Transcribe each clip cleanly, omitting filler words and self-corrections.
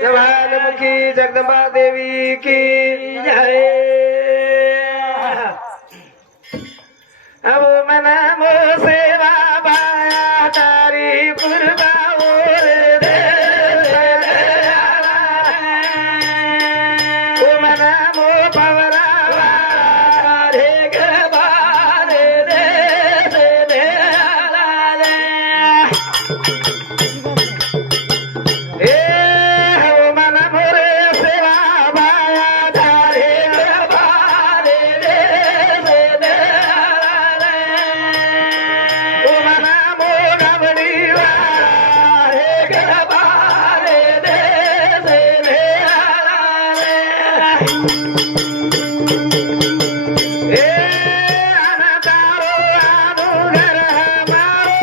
जवालमुखी जगदंबा देवी की जय। अब मना मो सेवा बाया तारी पुरबाओ रे ओ मना मो पवरा रे गबारे रे रे ए हो मना मोरे सेवा बाया तारी गबारे रे रे ओ मना मो गबडी रे गबारे रे रे ए अनतारो अनुगर हमारो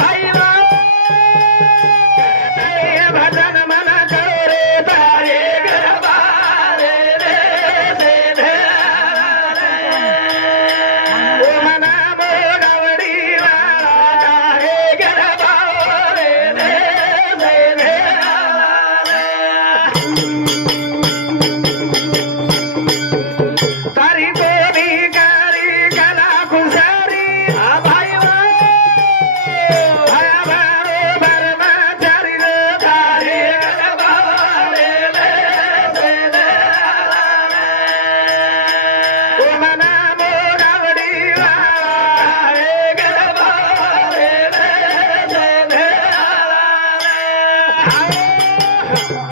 भाई भजन मन करे तारे गबारे रे रे ओ मना मो गवड़ी वाला हे गबारे रे रे तारी कोनी कारी कला कुसारी भाई भया भावे ब्रह्मचारी रे तारे गबारे रे रे ओ मना मो गवड़ी वाला हे गबारे रे रे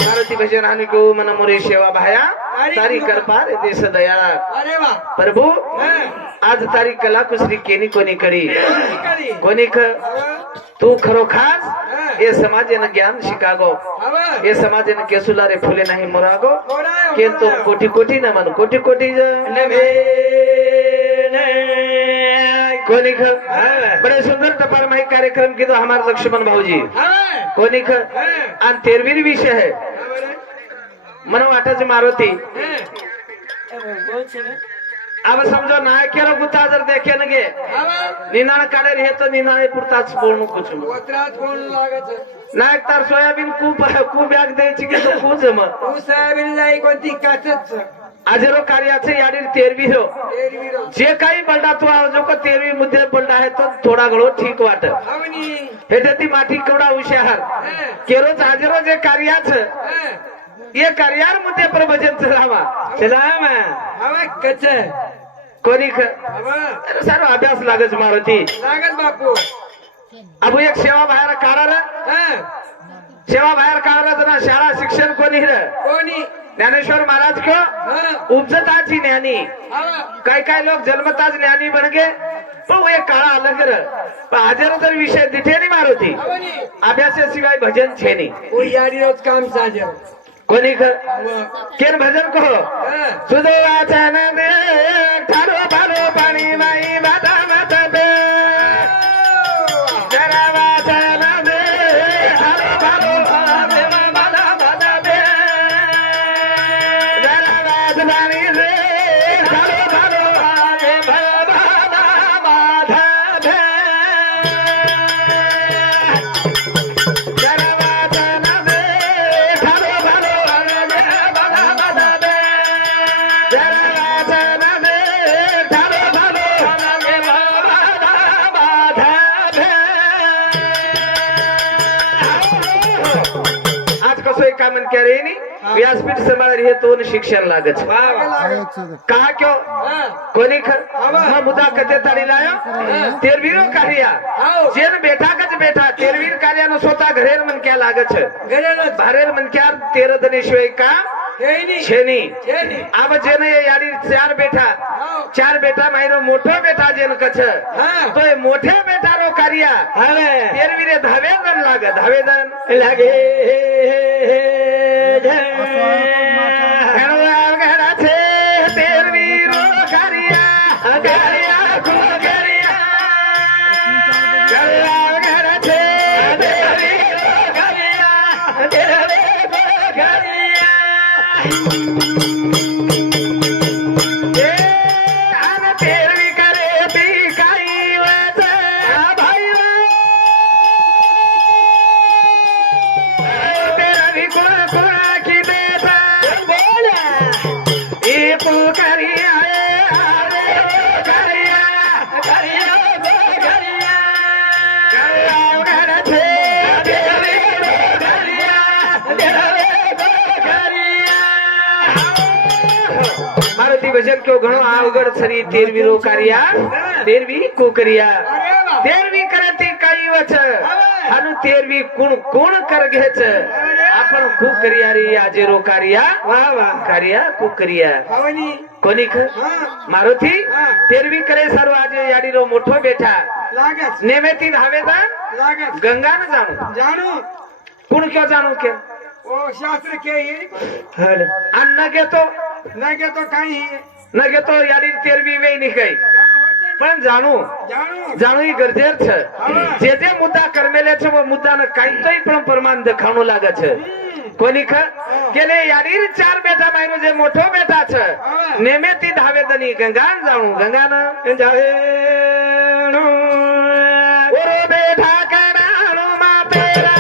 मारुती भजन आणि गो मन मोरे सेवा भाया तारी करपा रे देश दया अरे वा प्रभू आज तारी कला कुसरी केनी कोणी कडी कोणी तू खरो खास ये समाजेनं ज्ञान शिकागो ये समाजेनं केसुला रे फुले नाही मोरागो के तो कोटी कोटी न मन कोटी कोटी कोणी बड़े सुंदर टपाल माही कार्यक्रम की तो हमारे लक्ष्मण भाऊजी कोणी आणि तेरवीर विषय है मन वाटाच मारुती अब समझो नायकेरो गुत्ता जर देखे न गे निनाण काढे रे तो निनाळे पुरताच बोलणं कुछ नायक तार सोयाबीन खूप बॅग द्यायची की तो खूप जम कोणती काचच आजरो कार्याचे याडी तेरवी हो जे काही बलडा तो जो का तेरवी मुद्दे बलडा है तो थोडा घडो ठीक वाट हे ती माठी केवढा हुशार केरोच आजरो जे कार्याच ये कार्यार मुद्दे पर भजन चलावा चला हवा कच कोणी सारो अभ्यास लागच मारुती लागत बापू अबू एक सेवा बाहेर काढा सेवा बाहेर काढला तर शाळा शिक्षण कोणी कोणी ज्ञानेश्वर महाराज को उपजताची ज्ञानी काय काय लोक जन्मताच ज्ञानी बन गे पण वो एक काळा अलग पण हाजर तर विषय दिठे नाही मारुती अभ्यासाशिवाय भजन छे नाही यारी रोज काम साजे कोणी केन भजन कहो सुदो वाचन दे ठारो भारो पाणी नाही बाता मत दे जरा वाचन दे ठारो भारो पाणी बाता मत दे जरा वाचनानी दे ठारो भारो पाणी बाता मत दे जरा वाचन दे ठारो भारो आज कसं एक काम क्या रे व्यासपीठ सांभाळ हे तो शिक्षण लागत कहा क्यों कोणी मुद्दा कथे तड़ी लायो तेरवीरो कार्या जेन बेठा कच बेठा तेरवीर कार्यानं स्वतः घरेर मन क्या लागत भारेर मन क्या 13 दिनेशिवाय का छेनी अब जेन ये यारी चार बेटा मायनो मोठो बेटा जेन कछ तो ये मोठे बेटा रो कार्या तेरवीरे धावे जन लागे तेरवीरो कार्या तेरवी करे ती काही भाई ભજન કયો ઘણો આવગડ છરી તેરવી રો કાર્યા તેરવી કોકરિયા તેરવી કરે તી કઈ વચ અનુ તેરવી કુણ કુણ કર ઘે છે આપણ કોકરિયા રી આજે રો કાર્યા વાહ વાહ કાર્યા કોકરિયા હવની કોની ખ મારોથી તેરવી કરે સારો આજે યાડી રો મોઠો બેઠા लागत નેમેથી ધાવેદાન लागत ગંગા ન જાણું जानू કુણ ક્યો જાણું કે ओ शास्त्र के ये હળ અન ન ગેતો ना के तो कहीं ન ગેતો યાડી તેરવી વે ની કઈ પણ જાણું जानू જાણું ઈ ગરજેર છે જે જે મુદ્દા કરમેલે છે वो मुद्दा ને કાઈ તોય પણ પ્રમાણ દેખાણું લાગે છે કોની ખ કે લે યાડી ચાર બેઠા માયનો જે મોટો બેઠા છે નેમેથી ધાવેદની ગંગા ન જાણું ગંગા ન જાણું ઓરો બેઠા કરાણો માં પેરા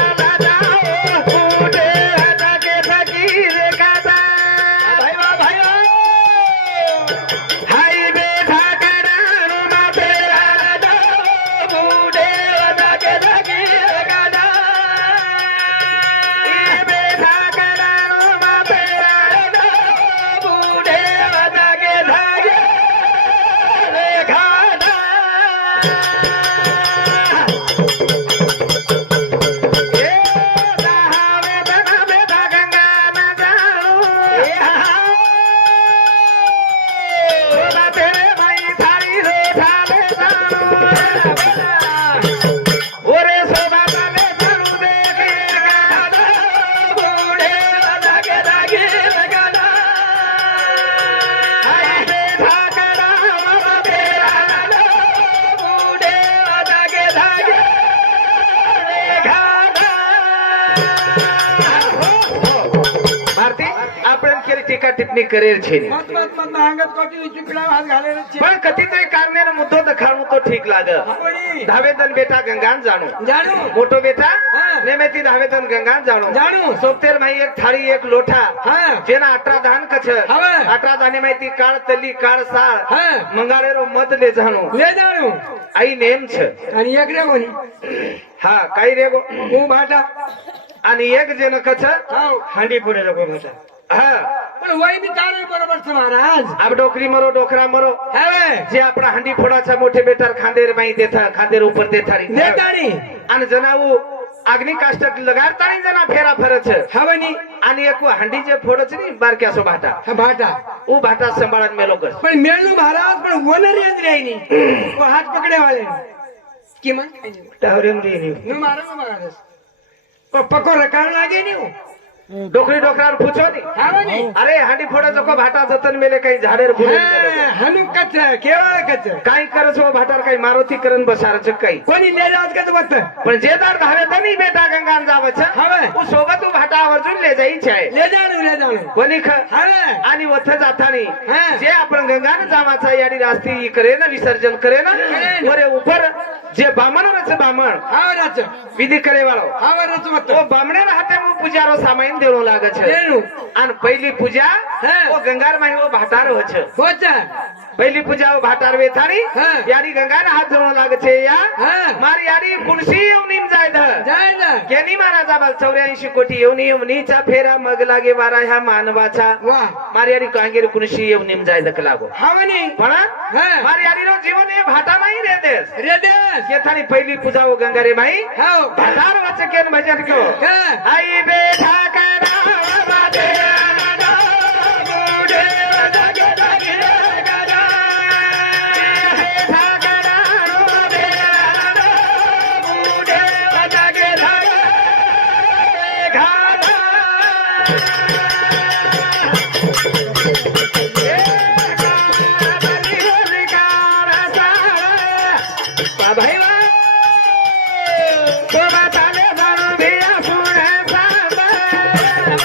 ટીકા ટિપ્પણી કરેલ છે ની. मत मत मत भांगत कोटी चिपड़ा हाथ घाले छे પણ કથી તો કારણે મુદ્દો દખાણું તો ઠીક લાગે આપણી ધાવેદન બેટા ગંગાન જાણું जानू મોટો બેટા હા. નેમેથી ધાવેદન ગંગાન જાણું जानू સોપતેર માં એક થાળી એક લોઠા હા જેના આટરા દાન કછ હવે. આટરા દાને માહિતી કાળ તલી કાળ સાળ હા મંગાળેરો મત લે જાણું ले जानू આઈ નેમ છે आणि एक रे कोणी હા કઈ રેગો હું ભાટા અને એક જેન કછ हाव हांडी पडे लोक भाटा હા पण वय बी तारे बरोबर છે महाराज આપ ડોકરી મરો ડોકરા મરો હવે જે આપણા હાંડી ફોડાછા મોઠે બેટાર ખાંદેર માં દેથા ખાંદેર ઉપર દેથાડી દેતાણી અને જનાવું અગ્નિ કાષ્ટક લગાડતાની જના ફેરા ફરે છે હવની અને એક હાંડી જે ફોડો છે ને બાર ક્યાસો ભાટા હા ભાટા હું ભાટા સંભાળન મેલો કર પણ મેળનું महाराज પણ ઓનર જ રહી ની वो हाथ पकड़े वाले किमान ટાવરેમ દી ની नु मारो महाराज पको रकाण लागे नी ડોકરી ડોકરા પૂછો ની હવની અરે હાંડી ફોડા જોકો ભાટા જતન મેલે કઈ ઝાડેર ભૂલે હनु कच केवळ कच કાઈ કરે છો ભાટાર કઈ મારોથી કરન બસાર છે કઈ कोणी ले जात का वत પણ જે દાર ધાવે તની બેટા ગંગાન જાવે છે હવે હું સોબત ભાટા વર્જુન લે જઈ છે ले जाणू કોની ખ હવે આની વથ જાથાની હા. જે आपण ગંગાને જાવાचा याडी रास्ती ઈ करे ना विसर्जन करे ना करे ना. ઓરે ઉપર જે બામણ છે બામણ हावराच વિધિ કરે વાળો हावराच वत ઓ બામણેના હાથે હું પૂજારો સામાન દેણો લાગે છે देणू અને પહેલી પૂજા હા. ઓ ગંગાર માં ઓ ભાટારો છે होचा પહેલી પૂજા ઓ ભાટાર વેથાણી હા. याडी ગંગાના હાથ દેણો લાગે છે યા હા. મારી याडी કુણસી એવની જાય ધ जाय ना કેની મારા જાબલ 84 કોટી એવનીचा फेरा मग लागे वारा ह्या मानवाचा वाह મારી याडी કાંગેર કુણસી એવની જાય દક लागो हावनी પણ હા. મારી याडीનો જીવન એ ભાટામાં ही રહે દેસ रे देस કેથાની પહેલી પૂજા ઓ ગંગારે માઈ हाव ભાટાર વચ્ચે કેન ભજન કયો का आई बेठा करा बादे बूढ़े जगे जगे गदा बेठा करा बादे बूढ़े जगे जगे गादा भाई तो बताले दारू भी सुने सब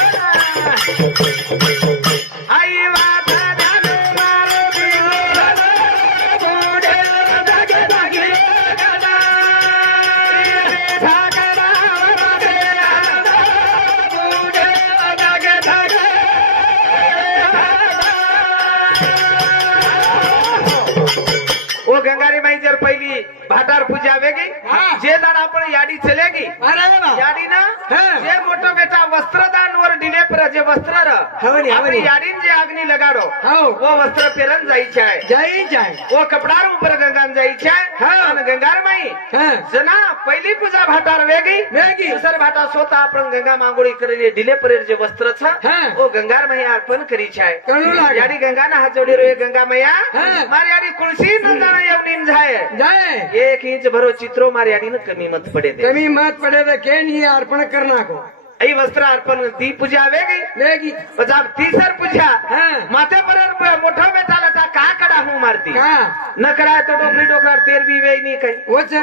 याडी चलेगी अरे वा. याडी ना હા. જે મોટો બેટા વસ્ત્રદાન વર ડીલે પર જે વસ્ત્ર ર હવની, આપણી હવની. याडी જે આગની લગાડો હાઉ. वो वस्त्र પહેરન જાય છે જય જાય. वो કપડા ઉપર ગંગાન જાય છે હા. અને ગંગાર માઈ હા. जना पहिली पूजा भाटार वेगी વેગી. दुसर भाटा स्वतः आपण गंगा मांगोळी કરીને ઢીલે પરેર જે વસ્ત્ર છે હા. वो ગંગાર માઈ અર્પણ કરી છે કરું લાગે. याडी गंगाना हात जोडी रे गंगा मैया હા. मारी याडी कुळशी न जाणा येऊन जाय જાય. 1 इंच भरो चित्रो मारी याडी न कमी मत पडे दे કમી મત પડે તો કે નહીં અર્પણ કર નાખો. आई वस्त्र अर्पण ती पूजा वेगी વેગી. પછી આપ तीसर पूजा હા. माथे पर मोठो बेटा लटा का कड़ा हूं मारती કા. न कराय तो डोकरी डोकरा तेर बी वेई नहीं कई ઓછા.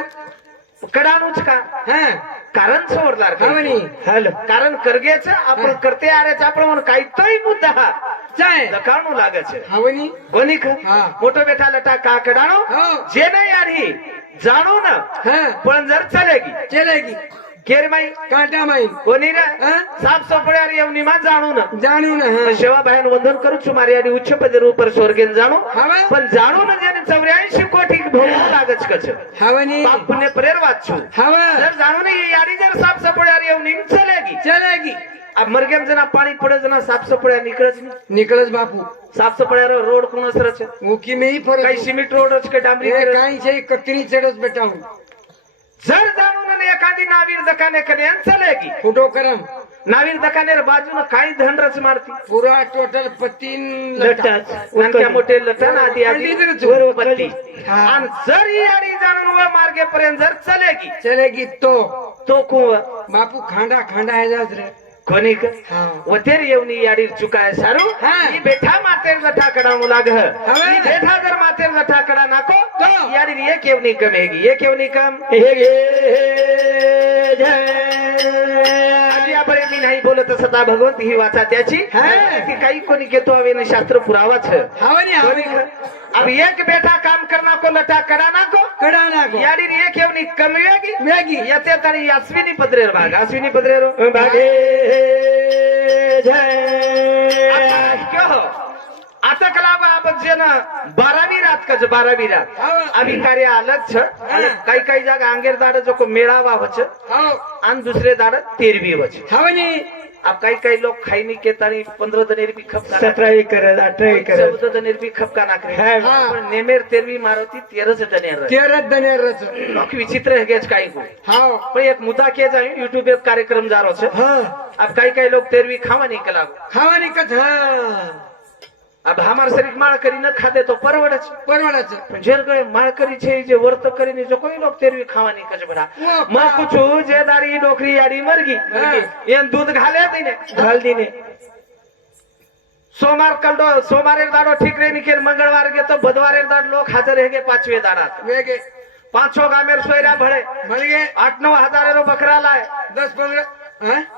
कडानुच का હા. कारण सोडणार काही. હવની. हॅलो कारण करगेच आपण करते आरेच आपण म्हणून काही तोही मुद्दा જાય. लकाणू लागे છે હવની. कोणी ख हा. मोठो बेटा लटा का कडाणो हो. जे नाही यारी जाणू ना હા. पण जर चलेगी ચલેગી. केर माई કાંટા માઈ. कोणी रे હા. साप सोपड्यार येऊन मा जाणू ना જાણ્યું ને. હા. सेवा बाहेर वंदन करू છું મારી આડી ઉચ્ચ પદે ઉપર સ્વર્ગેન જાણો હવે. પણ જાણો ને જેને 84 કોટી ભોગવું लागच કછ હવની. પાપ પુણ્ય પરેર વાત છું હવે. जर जाणू ने याडी जर साप सपड्यार येऊन चलेगी ચલેગી. આ મરગેમ जना पाणी पडे जना साप सपड्या निकळच नाही નીકળસ બાપુ. साप सपड्यार रोड कोण असर છે મૂકી મેં ઈ ફરક. काही सिमेंट रोडच કે डांबरी એ रोड. કાંઈ છે ઈ કતરી ચડસ બેટા હું. जर जाणून ने एखादी नावीर दकाने कने चलेगी ફૂટો કરમ. नावीर दकाने बाजून काही धन रच मारती પૂરા ટોટલ પતીન लटाच नानक्या मोठे लटण आधी आधी पंडितच वर पत्ती हा. आणि जर ही याडी जाणून व मार्गेपर्यंत जर चलेगी ચલેગી તો तो कुव બાપુ ખાંડા ખાંડા હેજાજ રે. कोणी क હા. वतेर येऊन याडी चुकाय सारू हा. ही बेठा मातेर लठा कडावू लाग હવે. ही बेठा जर मातेर लठा कड़ा नाको तो. याडी एक येवनी कमेगी एक येवनी कम आधी आपण मी नाही बोलत सदा भगवंत ही वाचा त्याची हा. की काही कोणी घेतो हवे न शास्त्र पुरावा छ હવની कोणी હવની. ख- अब एक बेटा काम करना को लठा कड़ा नाको કડા નાખો. याडी एक येवनी कमवेगी વેગી. येते तरी अश्विनी पदरेर भाग अश्विनी पदरेर ભાગે आता क्यों हो? आता कला आपण जे ना 12वी रात कच 12वी रात હા. आम्ही कार्य अलग छ आणि काही काही जागा अंगेर दाड जो को मेळावा होच હાઉ. आणि दुसरे दाड 13वी होच હવની. अब काही लोग खाई नहीं के तारी 15 दनेर भी खप 17वी करत 18वी 14 दनेर भी खप का नाकरे हा. पण नेमेर 13वी मारती 13 दनेर 13 દને રચ. लोक विचित्र है गेच काही को હાઉ. पण एक मुद्दा के जाय YouTube पे कार्यक्रम जारो छ હા. अब काही लोग 13वी खावा नहीं कला ખાવાની કથા. अब हमार शरीर माळ करी न खादे तो परवडच પરવડે છે. પણ જેર ગયે માળ કરી છે જે વર્ત કરીને જો કોઈ લોક તેરવી ખાવાની કચ બડા માં પૂછું જે દારી નોકરી યાડી મરગી એન दूध घाले दीने घाल दीने सोमवार कलडो सोमवारे दाडो ठीक रे निकेल मंगळवार गे तो बुधवारे दाड लोक हाजर हेगे पाचवे दाडात વેગે. 500 गामेर सोयरा भळे મળી ગે. 8-9 हजारेरो बकरा लाय 10-15.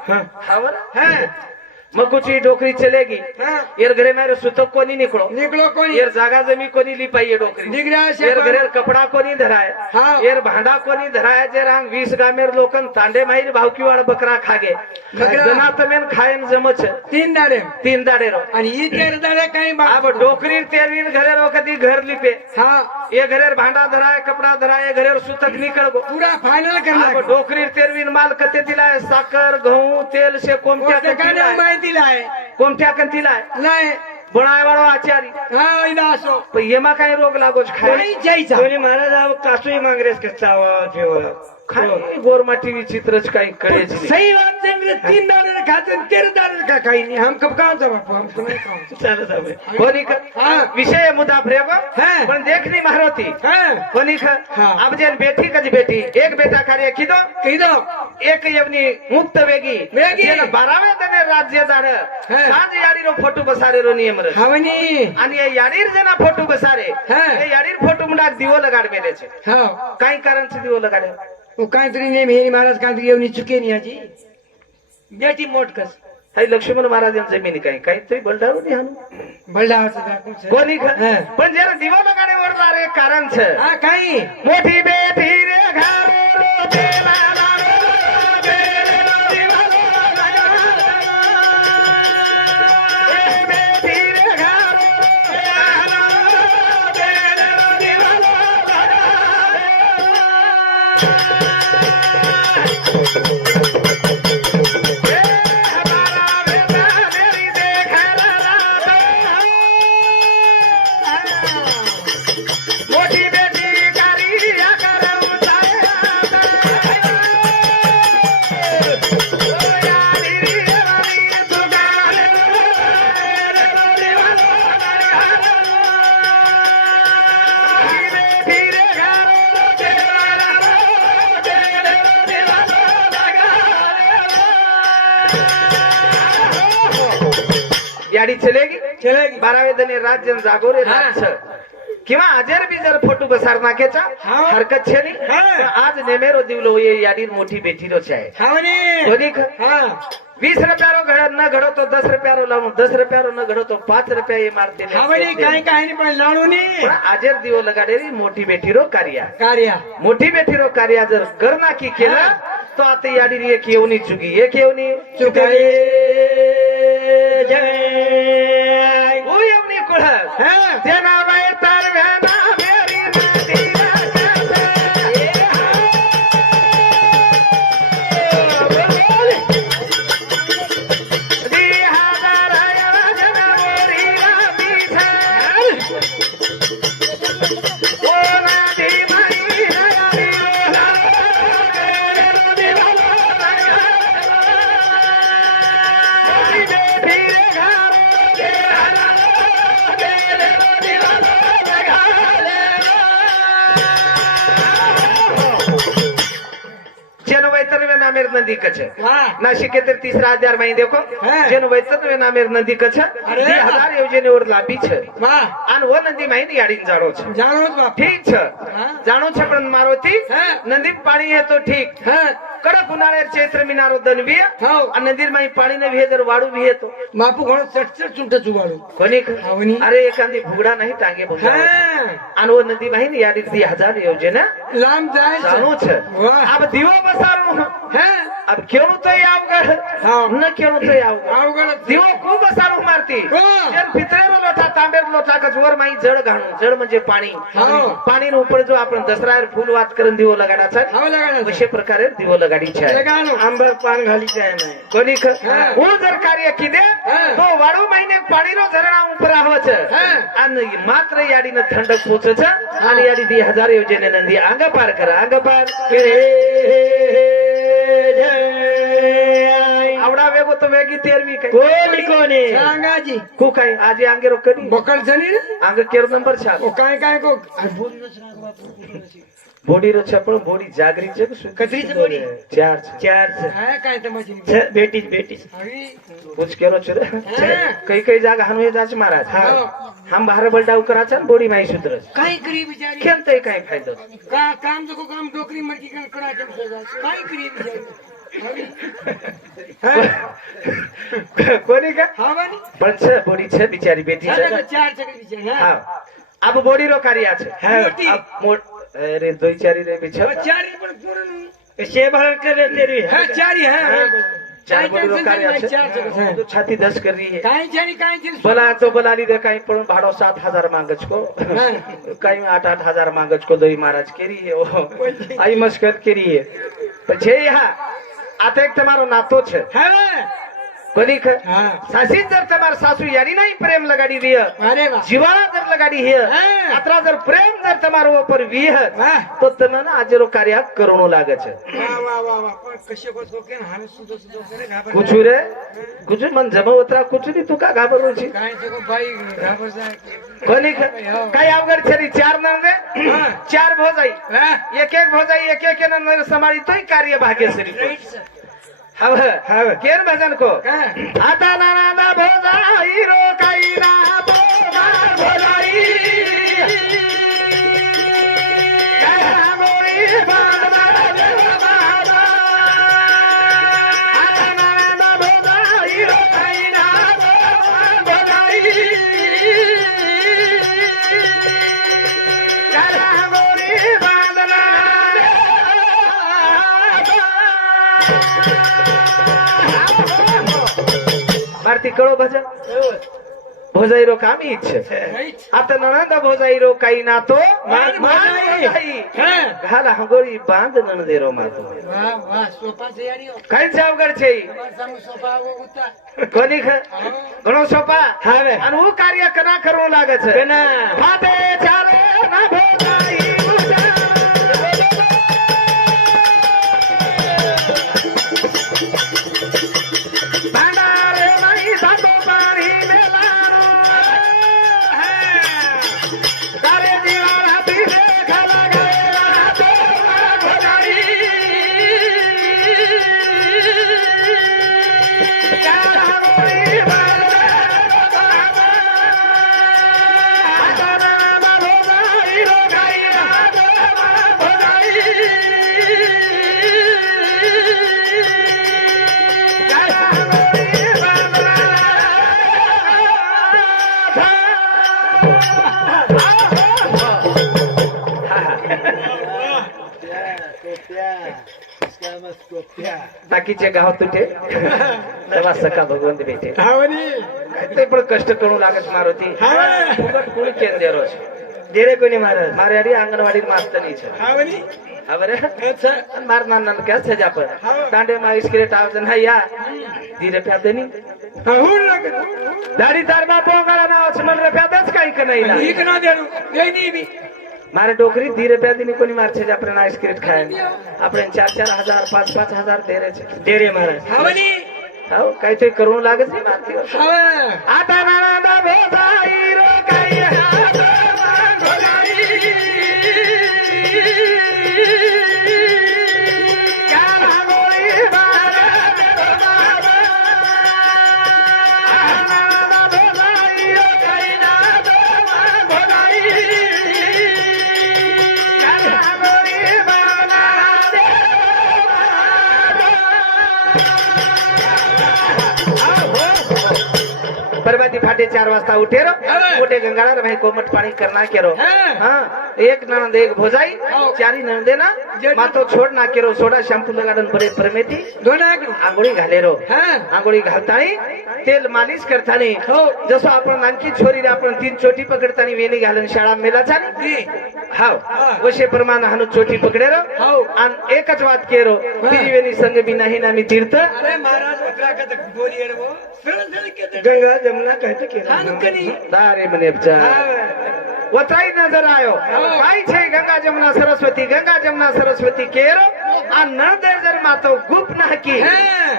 હા. हावर હા. मकुची डोकरी चलेगी હા. येर घरे मेरे सुतक कोनी निकलो નીકળો કોની. येर जागा जमी कोनी लिपाई डोकरी નીકળ્યા છે येर કોણ? घरेर कपडा कोणी धराय हा. येर भांडा कोणी धराय जे रांग 20 गामेर लोकन तांडे माहीर भावकीवाळ बकरा खागे बकरा. जना तमेन खायन जमच 3 દાડે. 3 दाडेरो અને ઈ 13 દાડે કાંઈ બાપ. अब डोकरी तेरवीन घरेर वखती घर लिपे હા. ये घरेर भांडा धराय कपडा धराय ये घरेर सुतक निकळ गो પૂરા ફાઇનલ કરી अब નાખો. डोकरी तेरवीन माल कते दिलाय साखर गहू तेल से कोमट्या ઓટલે કાંઈ कंतिलाय માહિતી લાય. कोमट्या कंतिलाय લાય. बनाय वाळो आचारी હા ઈ દાસો. पण येमा काही रोग लागोच खाय કોઈ જઈছা. महाराज कासुई मांगरेस कच्चावा जेवा खाई गोरमाटी विचित्रच काही कळेच नाही સહી વાત છે કે 3 દાડે ખાતે 13 દાડે का काही नहीं हम कब कहां जा बापू हम तो नहीं कहां. चालत आहे कोणी ख हा. विषय मुद्दा प्रेम हा. पण देखनी मारोती હા. कोणी ख हा. अब जेन बेटी कज बेटी एक बेटा कार्य किदो કીધો. एक यवनी मुक्त वेगी वेगी. जेन 12व्या दने राज्य दाड हा. सांज याडीरो फोटो बसारेरो नियम रस હવની. आणि या याडीर जना फोटो बसारे हा. हे याडीर फोटो मुंडा दिवो लगाड मेले छे હા. काही कारण से दिवो लगाडे હું કાંતરી ને મેરી महाराज कांतरी એવની ચૂકે નહીં હાજી. બેટી મોટકસ. काही लक्ष्मण महाराज यांचं जमीन काही काहीतरी बलडारू नाही हाणू બલડાવશે રાખું છે. कोणी ख हा. पण जरा दिवो लगाडे वर जारे कारण छे હા કાંઈ. मोठी बेटी रे घारो रो बेला लारो बेला दिवालो ए बेटी रे घारो बेला दिवालो मोठी बेटी कार्य करून याडी चलेगी चलेगी. 12 दने राज्य जागोरे हा. रातचं. किंवा अजर बी जर फोटो बसार नाकेचा हा. हरकत छे नाही हा. पण आज नेमेरो दिवलो ये याडी मोठी बेटी रोच आहे हा म्हणे. कोणी ख- हा 20 रुपयारो घड न घडो तो 10 रुपयारो लावून 10 रुपयारो न घडो तो 5 रुपया ये मारते हा म्हणे काही काही नाही पण लाडूनी पण आजर दिवो लगाडेरी मोठी बेटी रो कार्य कार्य मोठी बेटी रो कार्य जर करना की केला तो आता याडी एक येवनी चुकी एक येवनी चुकाई जय. ओ येवनी कुळ हा. ते नाव आहे तार व्याना मेरी नदीला नामेर नदी कछ वाह. नाशिक के तर तीसरा अध्याय में देखो हाँ. जन वैतन नामेर नदी कछ अरे. 2000 योजनेवर लांबी છે વાહ અને વો નદી માં याडीन जाणो છે જાણો જ બાપ. ઠીક છે હા. જાણો છે પણ મારોથી હા. નદી પાણી હે તો ઠીક હા કડક ઉનાળે ચૈત્ર મહિનારો દનવી હાઉ. આ નદી માં પાણી ને વિહેદર વાડું વિહે તો બાપુ ઘણો ચટચટ ચૂંટે ચુવાડું. કોની હાઉની. અરે એકાંદી ભૂગડા નહીં ટાંગે ભૂગડા હા આનો નદી માં याडी 2000 યોજના લાંબ જાય છે. જાણો છે વાહ. આ દીવો બસારું હા अब केवळ तो यावगड हाव. न केवळ तो यावगड अवघड आहे. दिवो खूप सारू मारती हो. जर पितळेरो लोटा तांबेरो लोटा कचवर माई जड घाणू जड म्हणजे पाणी हाव. पाणी ઉપર जो आपण दसरावर फूल वात करून दिवो लगाडाचा हाव लगाडाचा. अशा प्रकारे दिवो लगाडी છે लगानो. आंबर पान घाली जाय नाही. कोणी हा. હું जर कार्य કીધે हा. તો વાળો મહિને પાણીનો ઝરણા ઉપર આવે છે हा. અને માત્ર યાડીને ઠંડક પહોંચે છે અને યાડી 2000 યોજને નંદી આંગા પાર કરે આંગા પાર आवडा वेगो तो वेगी तेरवी काय कोणी कोणी सांगाजी को काय आजी आंगेरो कधी बकल झनी रे. आंग केर नंबर छा ओ काय काय को बोडी रो छपळ बोडी जागरी છે કતરી છે બોડી? ચાર છે चार काय काय तमाची બેટી બેટી हवी પૂછ કેરો છે રે હા. કઈ કઈ જાगा हनुए जाच महाराज हाव. हम बाहेर बलडाव कराचा बोडी माई सूत्र काय करी बिचारी खेळतय काय फायदा का काम जो काम डोकरी मरकी कर करा के काय करी बिचारी हवी. कोणी का हा बानी पण છે બોડી છે બિચારી બેટી છે चार चक्र बिचारी હા हा अब બોડી રો કાર્ય છે મોટી. अब अरे दो चारी रे बिछा चारी पण पूर्ण से भर करे तेरी हा चारी हा चार काय बोडी रो टेन्शन कार्य नाही, છે चार चक्र. तो छाती 10 कर रही है काय चारी काय चारी बोला तो बोलाली दे काही पण भाडो 7000 मांगच को काही 8-8 हजार मांगच को दई महाराज केरी है ओ आई मस्कत केरी है પછી હા આ તો એક તમારો નાતો છે हा કોની ખ हा સાસી જર તમાર સાસુ યારી નહીં પ્રેમ લગાડી વીહ अरे वा જીવાળા જર લગાડી હે હા. આતરા જર પ્રેમ જર તમારો ઉપર વીહ वाह તો તમે ના આજરો કાર્ય કરોણો લાગે છે वाह वाह वाह वाह पण कशे को के हाने सुदो सुदो करे घाबर कुछ रे कुछ मन जमा उतरा कुछ नहीं तू का घाबरो छी काय सगो बाई घाबर जाय कोणी ख काय अवघड छरी चार नर रे हा. चार भोजाई वाह एक एक भोजाई एक एक नर समाडी तोय कार्य भाग्यश्री हव हव केर भजन को काय आता नाना भोजाई रो काही ना भोजाई काय मोरी बाबा बाबा आता नाना भोजाई रो काही ना भोजाई काय मोरी बांधला भारती कळो भजन भोजाईरो काम इच्छे आता नणंद भोजाईरो काही ना तो मान भोजाई. घाला हंगोळी बांध नणदेरो मातो વાહ વાહ સોફા છે યારીઓ काही अवघड છે સામુ સોફા આવો ઉતા કોની ઘણો સોપા હાવે અને હું કાર્ય કના કરવું લાગે છે કેના ફાટે ચાલે ના ભોજાઈ ભાંડારે મારી સાતો પાણી મેલાનો તારે દીવાના પીછે ખાવા ગયેલા તો ભોજાઈ बाकीचे गाव तुटे तेव्हा सका भगवंत भेटे આવની તે પણ કષ્ટ કરવું લાગે છે મારુતિ હા ફૂગટ કુણી કેમ દેરો છે ધીરે કોની મારે મારે હરી આંગણવાડી માસ્તરની છે આવની હવે રે અચ્છા અને માર નાના કે છે જા પર દાંડે માં સ્ક્રેટ આવશે ને યા ધીરે પ્યાદે ની હું લાગે દાડી તાર માં પોંગાળા ના છે મને રે પ્યાદે જ કઈ કે નહીં ઈક ના દેનું ગઈ ની બી મારે ડોકરી ધીરે પ્યાદી ની કોની માર છે જે આપણે ના સ્ક્રેટ ખાય આપણે 4-4 હજાર 5-5 હજાર દેરે છે ધીરે મારે આવની હાવ કઈ તો કરવું લાગે છે મારતી હવે આતા નાના દા ભોજાઈ રો કઈ હાથ ભોજાઈ ક્યાં રામોઈ બારે બાબા નાના ભોજાઈ રો કઈ ના ભોજાઈ ક્યાં રામોઈ બાલા परबाती फाटे 4 वाजता उठेरो मोठे गंगाळा भाई कोमट पाणी करना केरो हाँ एक ननंद एक भोजाई चारी ननदे ना मातो छोड ना केरो सोडा शॅम्पू लगाडन बरे परमेती दोन आंघोळी घालेरो હા आंघोळी घालतानी तेल मालिश करतानी जसो आपण नानकी छोरी आपण 3 चोटी पकडतानी वेणी घालून शाळा मेलाचा हाव वशे प्रमाण हानु चोटी पकडेरो आणि एकच वात केरो तिरी वेणी संग बी नाही ना मी तीर्थ અરે મહારાજ ઉતરા કે બોલી એરવો સરળ સરળ કે ગંગા જમના કહેતે કે હા કની दारे मने वत्राई नजर आयो काई छे गंगा जमुना सरस्वती केरो आ नर्दे जर मातो गुप ना की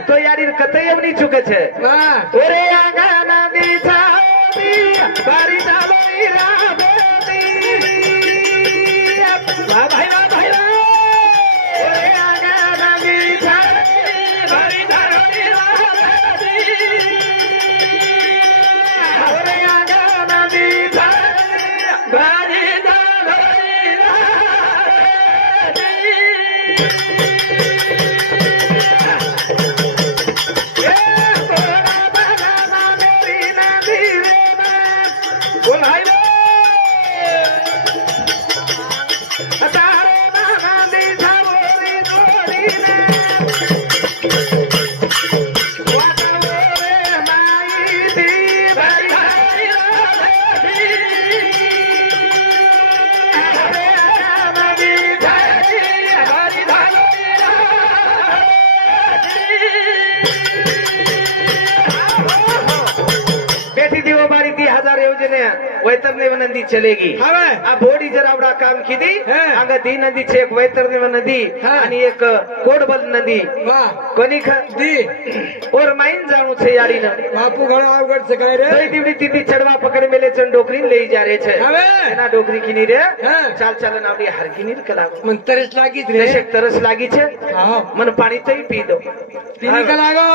तो यारी कतई एवनी चुक छे વાહ ओरे आगा नदी छाती बारी दाबी राबती वाह भाई ओरे आगा नदी छाती बारी दाबी राबती ओरे आगा नदी छाती बारी दाबी राबती બેઠી દીવો બારી 10,000 યોજને વૈતરને વિનંતી ચલેગી હવે આ બોડી જરાવડા કામ કીધી આંગા દી નદી છે એક વૈતરને નદી અને એક કોડબલ નદી વાહ કોની દી ઓર માઈન જાણું છે યાડી ને બાપુ ઘણો આવગડ છે કાય રે દઈ દીવડી તીતી ચડવા પકડી મેલે ચન ડોકરી લઈ જા રે છે હવે એના ડોકરી કીની રે હા ચાલ ચાલન આવડી હરકીની કલાગો મન તરસ લાગી જ રે દેશક તરસ લાગી છે હા મને પાણી તઈ પી દો પીની કલાગો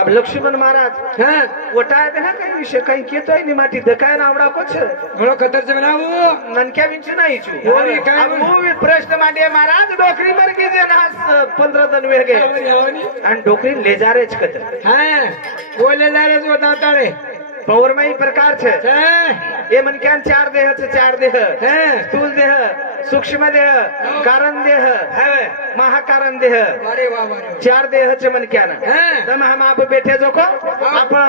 अब लक्ष्मण महाराज હા ઓટાય દે કઈ વિશે કઈ કેતો ની માટી દકાય ના આવડા કો છે ઘણો ખતર છે બનાવું નનક્યા વિંચુ નહીં છું ઓલી કાંઈ अब હું પ્રશ્ન માટે મહારાજ ડોકરી મર ગઈ છે ના 15 દન વેગે આવની આવની અને ડોકરી લે જા રે છે કત હા બોલે લારે જો દાતાડે પાવર માં પ્રકાર છે છે એ મન ક્યાં 4 દેહ છે 4 દેહ હે સ્થૂલ દેહ सूक्ष्म देह कारण देह महाकारण देह अरे वा वा रे. चार देहचे मनक्यानं हा. तर हम आप बैठे जो को आपण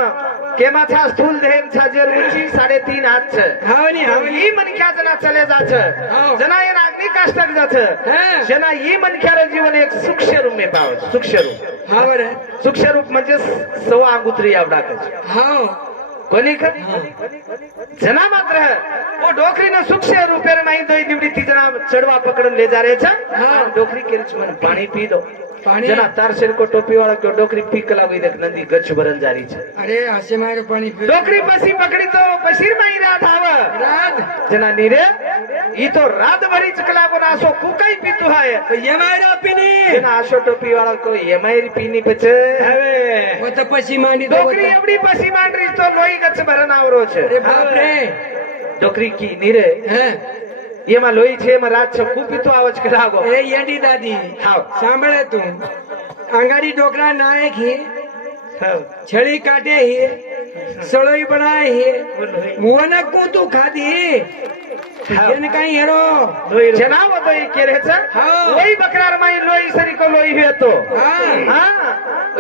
केमाचा स्थूल देहचा जर उंची 3.5 हातच हावनी हावनी ही मनक्या जना चले जाच हो. जना ये नागनी काष्टक जाच हा. जना ही मनक्यार जीवन एक सूक्ष्म रूप में पाव सूक्ष्म रूप हा बरं सूक्ष्म रूप म्हणजे सव्वा अंगुत्री आवडाकच हाव कोणी का जना मात्र वो डोकरी न सूक्ष्म रूपेर माही दोई दिवडी ती जना चढ़वा पकड़न ले जा रहे छ हाँ. डोकरी के मन पानी पी दो पाणी जना तारसेर को टोपी वाला को डोकरी पीक लागी देख नंदी गच भरन जा रही छ अरे असे मारे पाणी पी डोकरी पसी पकड़ी तो पसीर माही रात आव रात जना नीरे ई तो रात भरी चकला को नासो कुकाई पीतु है ये मारा पिनी जना आशो टोपी वाला को एमआई पीनी पछ હવે वो तो पशी मांडी दो डोकरी एवडी पसी मांडरी तो लोई गच भरन आवरो छ अरे बाप रे डोकरी की नीरे હા એમાં લોહી છે એમાં રાત છે કુપી તો આવાજ કરાવો એ યડી દાદી હાવ સાંભળે તું આંગાડી ડોકરા નાય હી હાવ છળી કાઢે હી સળોઈ બનાય હી મુવાના કુ તું ખાધી એને કાઈ હેરો જનાવો તો એ કે રહે છે હાવ. લોહી બકરાર માં લોહી સરી કો લોહી હે તો હા હા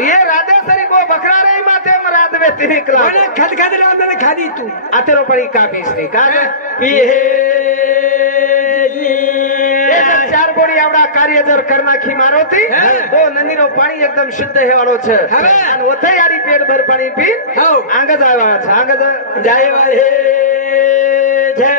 ये राधे सरी को बकरा रे माथे में रात में तिनिकला મને ખદ ખદ રાંધને ખાધી તું आतेरो पड़ी का बीसनी का चार बोड़ी आवड़ा कार्य जर करना खी मारो थी हाँ. तो नदी नो पानी एकदम शुद्ध है वालो छे હવે. અને ઓથે યારી પેટ ભર પાણી પી હાવ આંગજ આવ્યા છે આંગજ જાય વાહે જય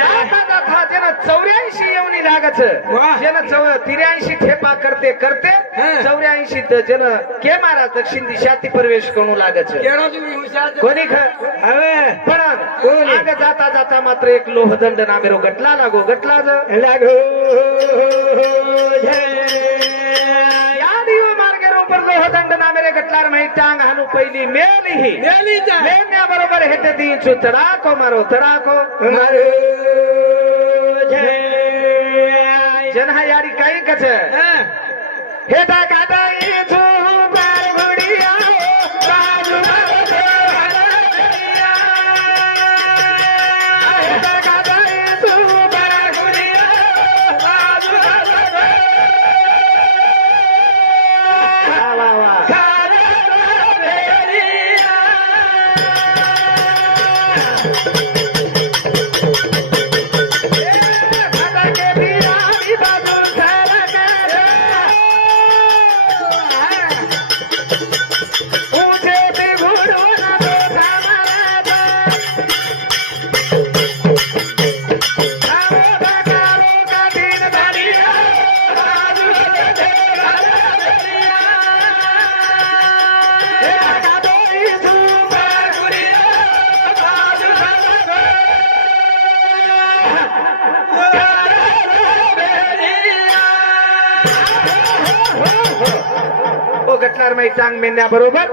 जाता जाता जेना 84 एवनी लागत છે વાહ. જેના 83 ठेपा करते करते हाँ. 84 જેના કે મારા દક્ષિણ દિશાથી પ્રવેશ કરવાનું લાગે છે કેરો તું હોશિયાર છે. કોની હવે પણ કોની? આગળ જાતા જાતા માત્ર એક લોહદંડ નામેરો ગટલા લાગો ગટલા જ લાગો જય यादियो मार्गेरो पर लोहदंड नामेरे गटलार माही टांग हानु पहिली मेली ही મેલી જા मेल्या बरोबर हेटे दी छु तडाको मारो तडाको મારો જય जनहा यारी काई कछे હા हेटा काटा ई छु बार घोड़िया बाजू मारो हरदिया हेटा काटा ई छु बार घोड़िया बाजू हरदिया वाह वाह गटलार में टांग मेन्या बरोबर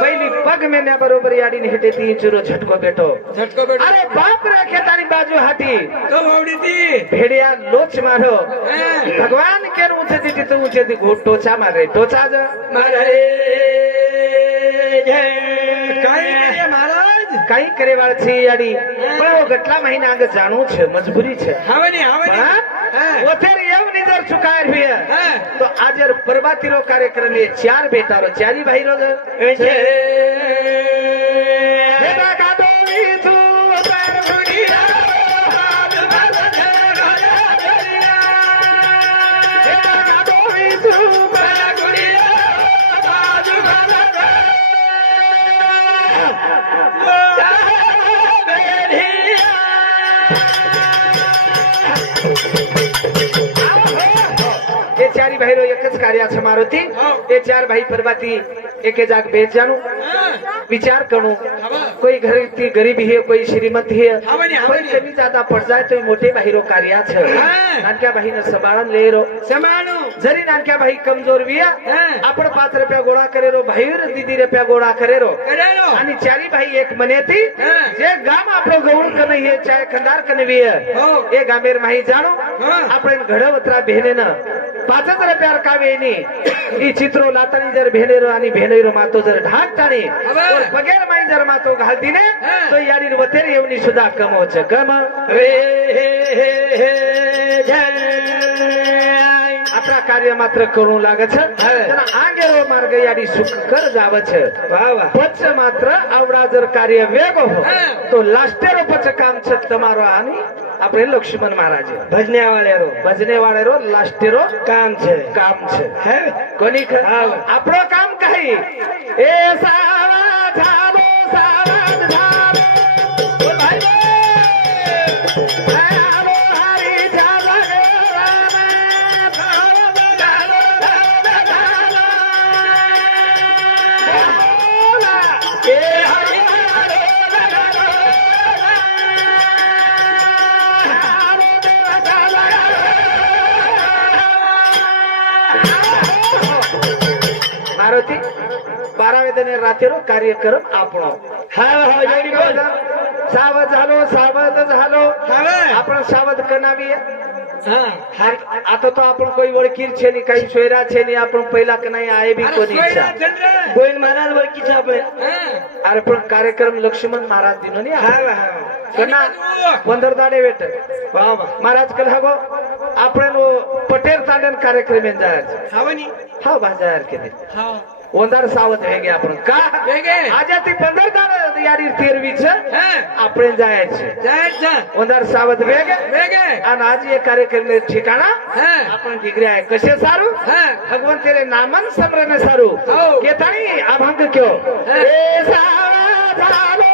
पहिली पग मेन्या बरोबर याडीने हेटे ती चुरो झटको बेटो झटको બેટો अरे बाप रे खेतानी बाजू हाटी તો આવડી તી भेड़िया लोच मारो હા भगवान के ऊंचे दी तो ऊंचे दी घोट टोचा मारे टोचा जा મારે જય કાઈ કરે મહારાજ कई करे वाળ छी याडी पण वो गटला महीना आगे जानू छे मजबूरी छे હાવની હાવની हाँ? હા ओथेर एव निजर चुकायर भी है હા तो आजर परबातीरो कार्यक्रम ये चार बेटा रो चारी भाई रो જય बेटा काटो ई तू पर घोड़िया हाथ भर दे घोड़िया बेटा काटो ई तू पर घोड़िया बाजू भर दे ये चारी भाई रो एक कार्य છે મારોથી એ ચાર ભાઈ પરવાતી એકે જાગ બેચ જાણું विचार करूं कोई घर की गरीबी है कोई श्रीमंत है हावनी, कोई हावनी। कमी ज्यादा पड़ जाए तो मोटे भाई रो कार्य है हाँ। नानक्या भाई ने संभाळन ले रो समाणो जरी नानक्या भाई कमजोर भी है हाँ। आपण 5 रुपया गोळा करे रो भाई दीदी रुपया गोळा करे रो करेलो आणि चारी भाई एक मने थी हाँ। जे गाम आपलो गौण कने है चाहे खंडार कने भी है हो। ए गामेर माही जाणो हाँ। आपण घडवत्रा बहने न पाच जर प्यार कावेनी ई चित्रो लातानी जर भेनेरो आणि भेनेरो मातो जर ढाकतानी और बगैर माई जर मातो घालतीने तो यारी वतेर येवनी सुद्धा कमवच कम रे आपला कार्य मात्र करू लागच त्यांना आगेरो मार्ग याडी सुख कर जावच पच मात्र आवडा जर कार्य वेग हो तो लास्टेरो पच काम छ તમારો આની આપણે લક્ષ્મણ મહારાજ ભજને વાળેરો લાસ્ટેરો કામ છે હે કોની આપણો કામ કહી એ સાવા ધાબો સાવા ધાબો ઓ ભાઈ આવો હરી જાવા मारुती 12 वेदने रात्रीरो कार्यक्रम आपणो सावध झालो आपण सावध कनावी आता तो आपण कोई ओळखीर छे नी काही सोयरा छे नी आपण पहिला क नाही आहे बी कोणी इच्छा गोविंद महाराज ओळखीचा आपण अरे पण कार्यक्रम लक्ष्मण महाराज दिनो नी कना 15 दाडे वेट महाराज कल हगो आपण पटेल तांडन कार्यक्रम में जायचं हावनी हा बाजार के ओंदार सावध वेगे आपण का आज ती 15 दाड यारी 13वीच आपण जायचं ओंदार सावध वेगे आणि आज ये कार्यक्रम ठिकाणा आपण डिग्री आहे कसे सारू भगवान तेरे नामन समरण सारू केतानी अभंग क्यों ए सावध झालो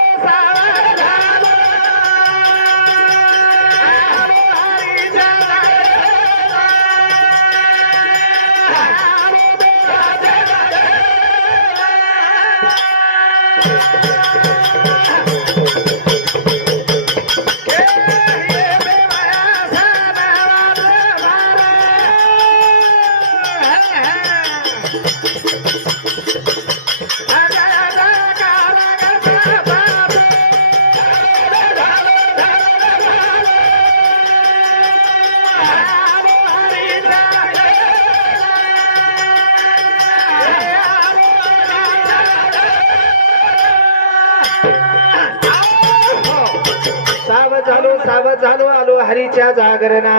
सावध झालो सावध झालो आलो हरीच्या जागरणा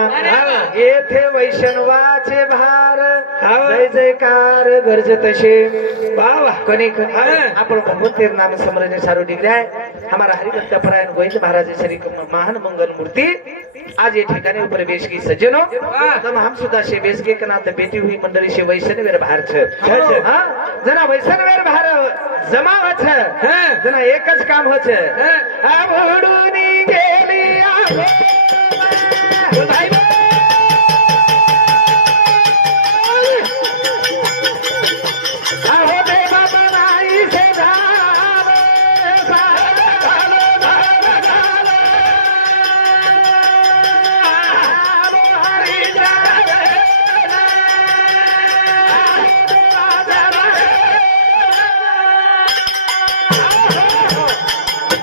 येथे वैष्णवाचे भार जय जयकार गरज तसे कोणी आपण भगवंत नाम समरने सारो डिग्री आहे हमारा हरिभक्त परायण गोविंद महाराज श्री महान मंगल मूर्ति आज ये ठिकाने ऊपर बेच की सज्जनो तम हम सुद्धा से बेच के कनात बेटी हुई मंडळी से वैष्णवेर भार छ जना वैष्णवेर भार जमाव छ जना एकच काम होच आवडून गेली भाई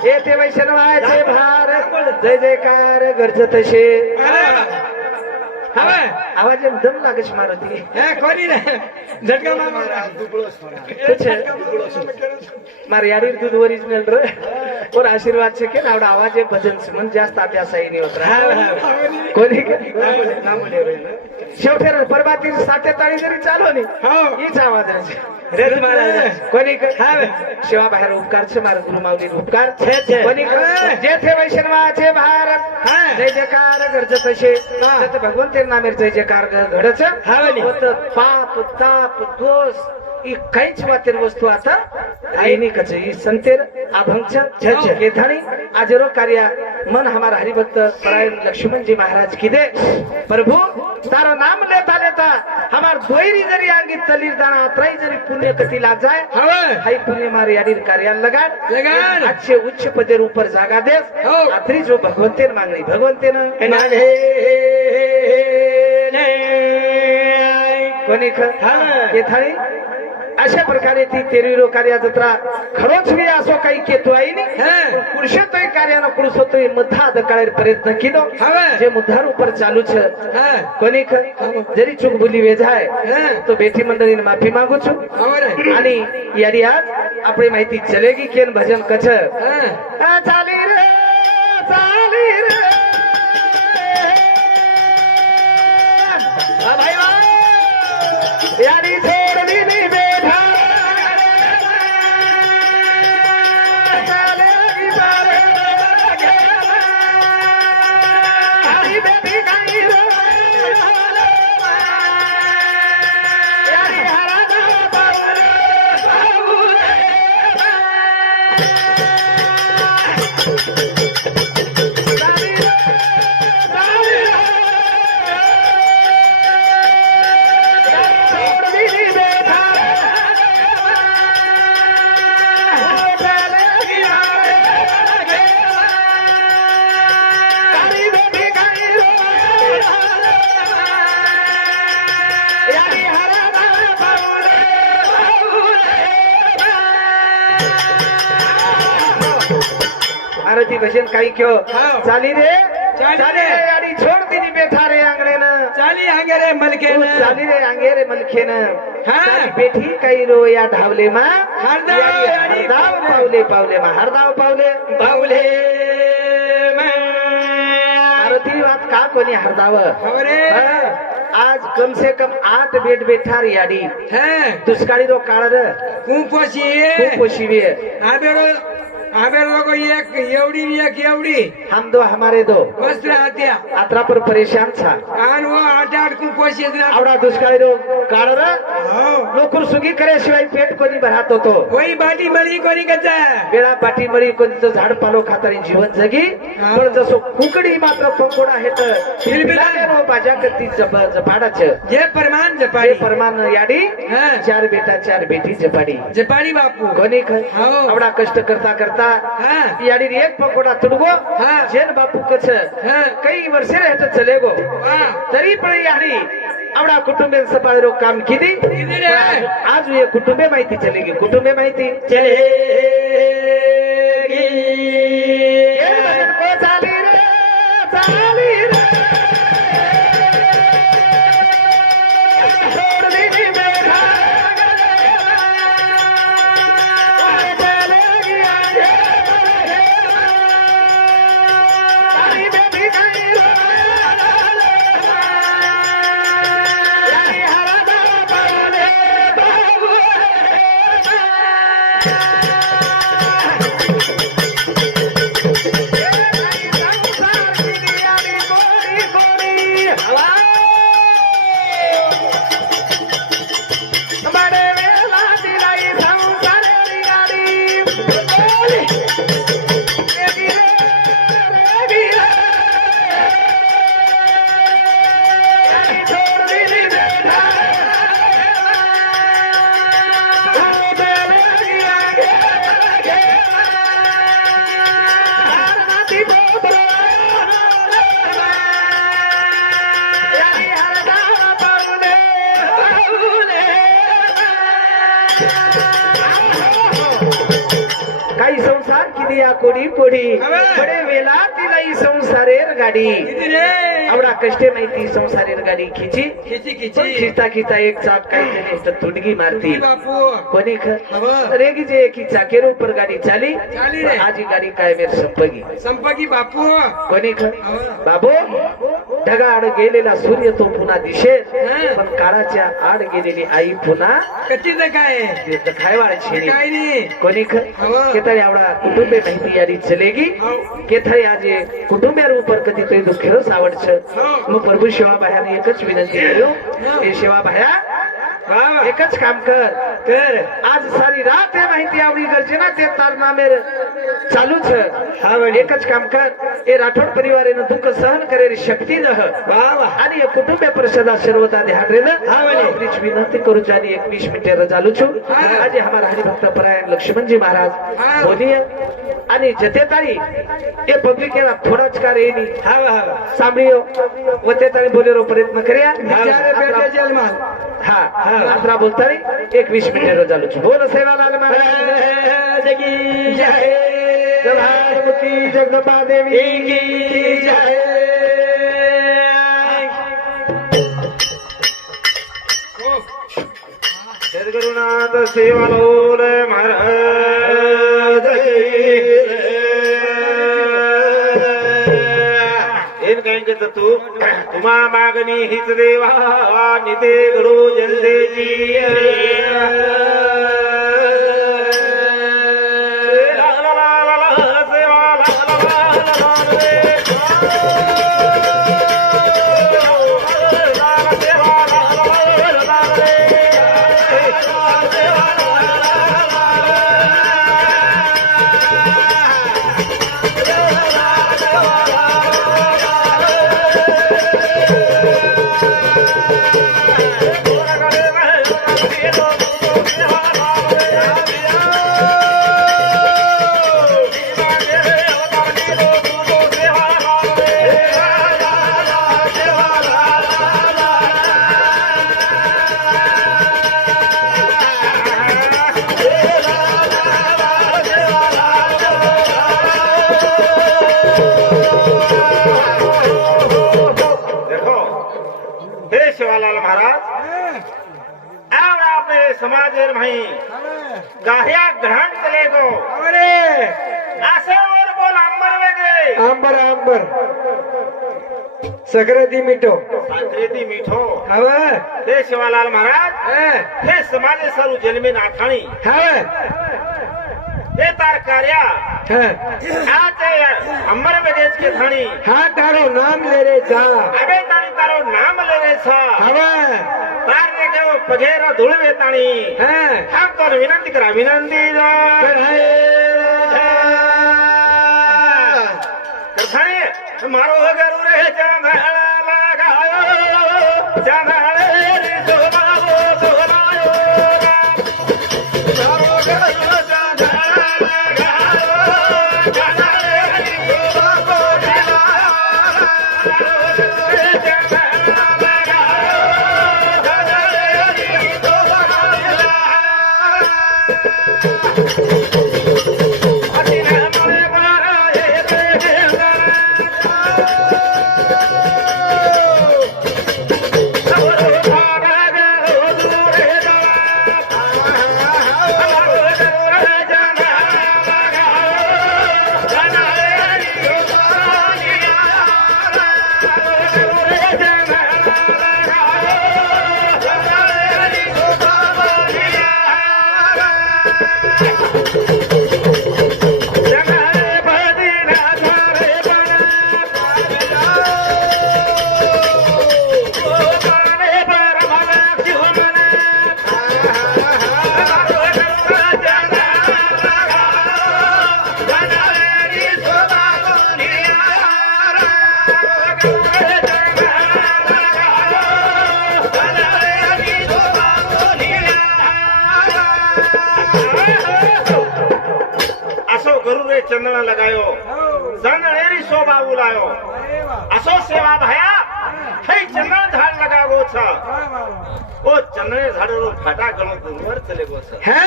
येथे वैष्णवाचे भार जय जयकार गरज तसे आवाज दम लागेश मारुती कोणी झटका मार यारी दूध ओरिजिनल रे और आशीर्वाद से के आवडा आवाज भजन मन जास्त अभ्यास आहे नाही होत कोणी शेवटेर परबाती 7 जरी चालू नी हीच आवाज रे महाराज कोणी शिवा बाहेर उपकार छे मार गुरु माऊली उपकार छे कोणी जेथे वैष्णवाचे भार जय जयकार गरज तसे तत भगवंत नामेर जय जयकार घडच होत पाप ताप दोष ई काहीच वातेर वस्तू आता आईनी कच ई संतेर अभंग के धाणी आजरो कार्य मन हमारा हरिभक्त परायण लक्ष्मण जी महाराज की दे प्रभु तारा नाम लेता लेता हमार दोयरी जरी आंगी तलीर दाना अतराई जरी पुण्य कती लाग जाए हाई पुण्य मार याडीर कार्य लगाड अच्छे उच्च पदेर ऊपर जागा दे आतरी जो भगवंतेन मांगली भगवंतेन मांगे कोणी के थाळी अशा प्रकारे ती तेरवीरो कार्या जत्रा खरोच मी असो काही केतो आहे हा. पुरुषोत्तय कार्यानं पुरुषोत्तय मधा दकाळेर प्रयत्न केलो હવે. જે મુદ્દાર ઉપર ચાલુ છે હા કોની જરી ચૂક ભૂલી વેજાય હા. તો બેઠી મંડળીને માફી માંગુ છું હવે आणि यारी आज आपली माहिती चलेगी केन भजन कछ હા चाली रे चाली रे भाई यारी छोड़ दी बेटा चालेगी बारे हरी बेटी गई रे यारी हरा ना बाबूले बाबूले चाली रे चाली रे छोड़ दी बेटा चलेगी बारे हरी बेटी गई रे यारी हरा ना बाबूले आरती भजन काही क्यो हाव. चाली रे चाली चाली रे. रे यारी छोड़ दी बेठा रे आंगणे ना ચાલી આગે રે મલકે ને चाली रे अंगे रे मनखेन हा. चाली बेठी काही रो या ढावले मा हरदाव यारी यारी हरदाव पावले. पावले पावले मा हरदाव पावले બાવલે आरती बात का कोणी हरदाव ખબરે हा. आज कम से कम 8 बेट बेठार याडी હે दुष्काळी रो काळ र હું પછી खूप पोशिवे આબેરો લોકો એક એવડી ને એક એવડી हम दो हमारे दो વસ્ત્ર હતા आत्रा पर परेशान छा આનો આટ આટ કુ પછી आवडा दुष्काळी रो काळ र હા लोकर सुगी करे शिवाय पेट कोणी भरात होतो કોઈ બાટી મળી કોની કચા वेळा पाठी मळी कोणतं झाड पालो खातानी जीवन जगी हा. पण जसो कुकडी मात्र पंकोडा आहे तर बिलबिला. बाजा करती जपाडाच જે પરમાન हे જપાડી परमान याडी હા 4 बेटा 4 बेटी जपाडी જપાડી બાપુ कोणी हो. आवडा कष्ट करता करता હા याडी एक पंकोडा तुडगो हा. जेन बापू कच હા काही वर्षे राहत चले गो વાહ तरी पण याडी आवडा कुटुंबे सपाळे रो काम किती किती रे? आज ये कुटुंबे माहिती चलेगी कुटुंबे माहिती ચલેગી चाली रे चाली रे छोड़ दी बेटा चलेगी आगे सारी बेटी गई रे यारी हरा ना बाबूले बाबूले काही संसार किती या कोडी कोडी अबे. बडे वेला तिलाई संसारेर गाडी किती रे आवडा कष्टे माहिती संसारेर गाडी खिची खिची पण खिची खिचता खिचता एक चाक काही तरी तर तुडगी मारती બાપુ कोणी अबे. रेगी जे एकी चाकेर ऊपर गाडी चाली चाली रे. आज ही गाडी काय मेर संपगी સંપકી બાપુ कोणी अबे. बाबू ढगा आड गेलेला सूर्य तो पुन्हा दिसेल हा. पण काळाच्या आड गेलेली आई पुन्हा કચ્છી દકાય खायवाळ छेनी કાઈ ની कोणी अबे. केताळी आवडा कुटुंबे माहिती यारी चलेगी केथाळी आज कुटुंबिया ઉપર कधी तो दुःख सावडछ मग प्रभू सेवा बाह्याने एकच विनंती करू हे सेवा बाह्या एकच काम कर आज सारी रात हे माहिती आवडी गरजे ना ते तारनामेर चालू छ एकच काम कर हे राठोड परिवाराने दुःख सहन करेल शक्ती दह आणि हे कुटुंबे परिषदा सर्वता ध्यान रेल आपलीच विनंती करू आणि 21 मिनिटे चालू छु आज हमारा हरिभक्त परायण लक्ष्मणजी महाराज बोलिए आणि जतेताळी हे पब्लिकेला थोडाच कार येईनी सांभळियो वतेताळी बोलेरो प्रयत्न कर्या बिचारे पेटे जेल માં हा आता बोलता रे 21 मिनिट चालू छे बोल सेवालाल महाराज की जय जगदम्बा जगदम्बा देवी की जय सद्गुरुनाथ सेवालाल महाराज इन कहेंगे तो तू तुम्हा मागणी हित देवा निते गुरु जलदेजी सेवालाल महाराज अब आपने समाजेर भाई गाह्या ग्रहण चले गो अरे आसे और बोल अंबर वेगे आंबर आंबर सगळं मिठो साखरेती मीठो हवा हे सेवालाल महाराज हे समाजे सारू जन्मे नाथाणी हवा हे तार कार्या आते अंबर वेगेज के थाणी हा तारो नाम ले रे जा अबे ताणी तारो नाम ले रे छा हवा तार ने के पगेरा धुळवे ताणी हम तो विनंती करा विनंती जा थाणी मारो गरु रे चांदाळा लगायो चांदाळे रे सोबाबो सोबायो मारो गरु चांदाळा लगायो चांदाळे रे सोबाबो चंदना लगायो चंदनेरी शोभा उलायो असो सेवा भया हे चंदन झाड लगावो छ ओ चंदने झाडरो फाटा गणो दूर चले गो छ है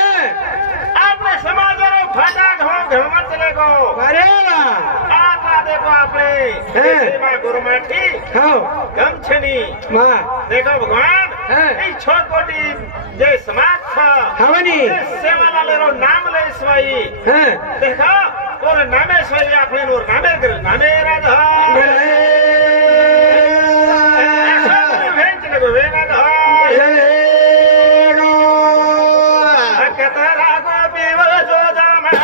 आपने समाजरो फाटा गणो घरमा चले गो अरे वाह आता देखो आपने सेवा गुरुमाठी हां गम छनी वाह देखो भगवान ई छोटकोटी जे समाज छ हवनी सेवा वालेरो नाम ले सवाई देखो और नामे सवाई आपने और नामे कर नामे राधा वेंच लगो वेना धा कतरा को पीव जो दामन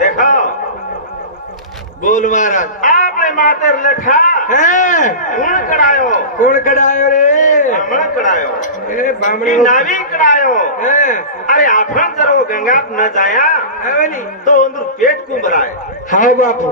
देखो बोल महाराज आपने मातर लठा હે कौन कड़ायो કોણ કડાયો રે ब्राह्मण कड़ायो એ कि બામણો नावी कड़ायो હે अरे आपन जरो गंगा न जाया આવે ની तो अंदर पेट कुंभराय હાવ બાપુ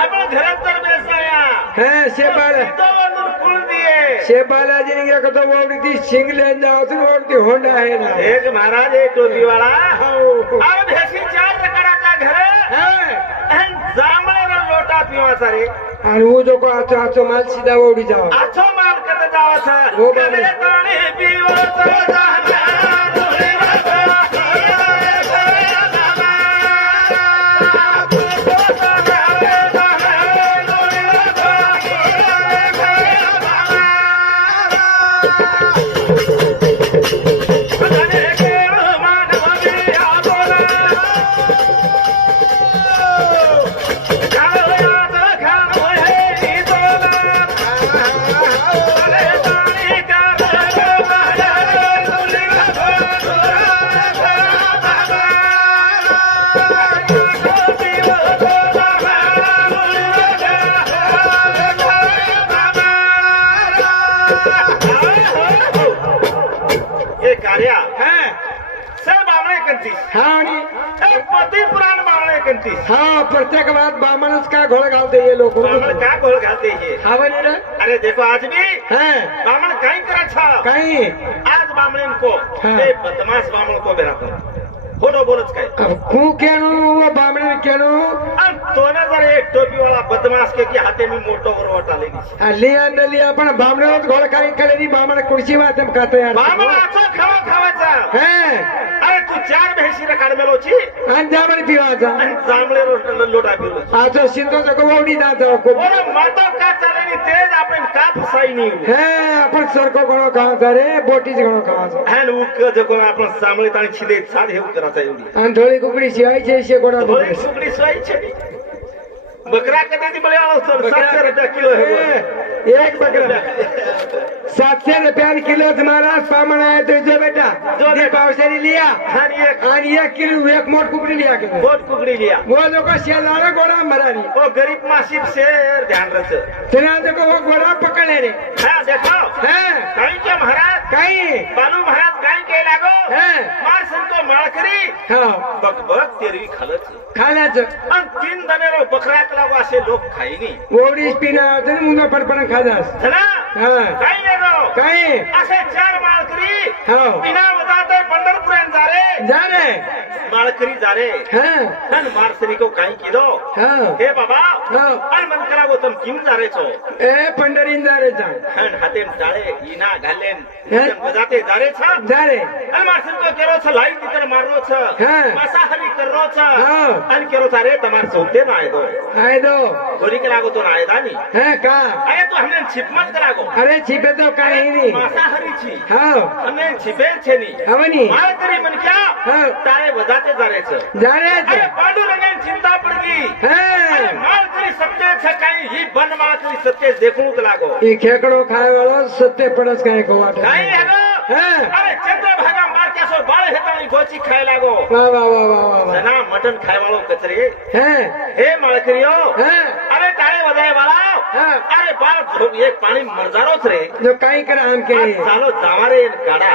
आपण घरात तर बेसाया હે શેબાલા तो अंदर कुल दिए શેબાલાજી ની કતો ઓવડી સિંગ લઈને જાવ છું ઓવડી હોંડા હે ના एक महाराज एक टोपी वाला હાવ अब भेसी चार रकड़ा घरे હે जामळे लोटा पीवा सारे અને હું જો કો આચો આચો માલ સીધા ઓવડી જાવ आछो माल करते जावा था हो बाबा। करे ताणी पीवो तो जाना तोरे वाला ये कार्या હે सब बामणे कंती હા ની एक पति पुराण बामणे कंती હા प्रत्येक बात बामणच का घोळ घालते ये लोक बामण का गोल घालते हैं हाव नी रे अरे देखो आज भी હે बामण कहीं करे छा काही आज बामण को हाँ। ये बदमाश बामण को बेरातो फोटो बोलच काय હું કેનું બામણ કેનું आणि तोने जर एक टोपी वाला बदमाश के हाथे में मोटो वरवटा लेनी આ लिया न लिया पण बामणच घोळ काही करे नी बामण कुर्सी वाते खाते यार बामण आछो खावा खावाचा હે अरे तू चार भेसी रे काढमेलोची आणि जामण पिवाचा आणि जांभळे लोटा पिलो आचो सिंधो जको ओवडी जातो को ओरे माता का चालेनी तेज आपण का फसाई नाही હે आपण सरको घणो खावाचा रे बोटीच घणो खावाचा हॅन उक जको आपण जांभळे ताणी छिले साड हेव कराचा एवढी आणि थोडी कुकडी शिवायची शे कोणा थोडी सुकडी सोई छे बकरा कधी बळे आलो सर 700 रुपया किलो है एक बकरा 700 रुपया किलो तुम्हारा सामान आया तो जो बेटा जो ये पावसारी लिया आणि एक और 1 किलो एक मोट कुकड़ी लिया के बोट कुकड़ी लिया वो जो को शेलारा घोड़ा मरानी वो गरीब मासिब से ध्यान रख तेरा देखो वो घोड़ा पकड़े रे हां देखो है कहीं के महाराज कहीं बालू महाराज कहीं के लागो है मार संतो माळकरी हाँ बक बक तेरी खालच खाण्याच आणि 3 दनेरो बकरा लागो असे लोक खाईनी ओवडी पिना होते ना मुंगा पडपण खादास चला हाँ काही नाही कहीं असे 4 माळकरी हाँ बिना वदाते पंढरपुरात जा रे जा रे माळकरी जा रे हाँ आणि मारसरी को काही किलो हाँ हे बाबा हाँ आणि मन करावो तुम किम जा रे छो ए पंढरीन जा रे जा आणि हाते टाळे इना घालेन हे? वदाते जा रे छ जा रे आणि मारसरी को केरो छ लाई तितर मारो छ हाँ मासाहारी कररो छ हाँ आणि केरो छ रे तमार सोते ना आयदो आए दो गोरी के लागो तो ना आयदा नी है का अरे तो हमने छिप मत करागो अरे छिपे तो काही नहीं मासाहारी छी हाँ हमने छिपे छे नी हवनी माळकरी मन क्या हाँ तारे वदाते जा रे छ जा रे अरे पांडुरंगान चिंता पडगी है अरे माळकरी सत्य छ काही ही बन माळकरी सत्य देखणूक लागो ये खेकड़ो खाए वालो सत्य पड़स काय को वाट काही हेगो है अरे चंद्रभागा मार केसो बाळ हेताणी गोची खाय लागो वाह वाह वाह वाह वाह जना मटन खाय वालो कचरे है हे माळकरियो है अरे तारे वदाय वाला हाँ अरे बाळ एक पाणी मरजारोच रे जो काही करा हम के आज चालो जावारे काढा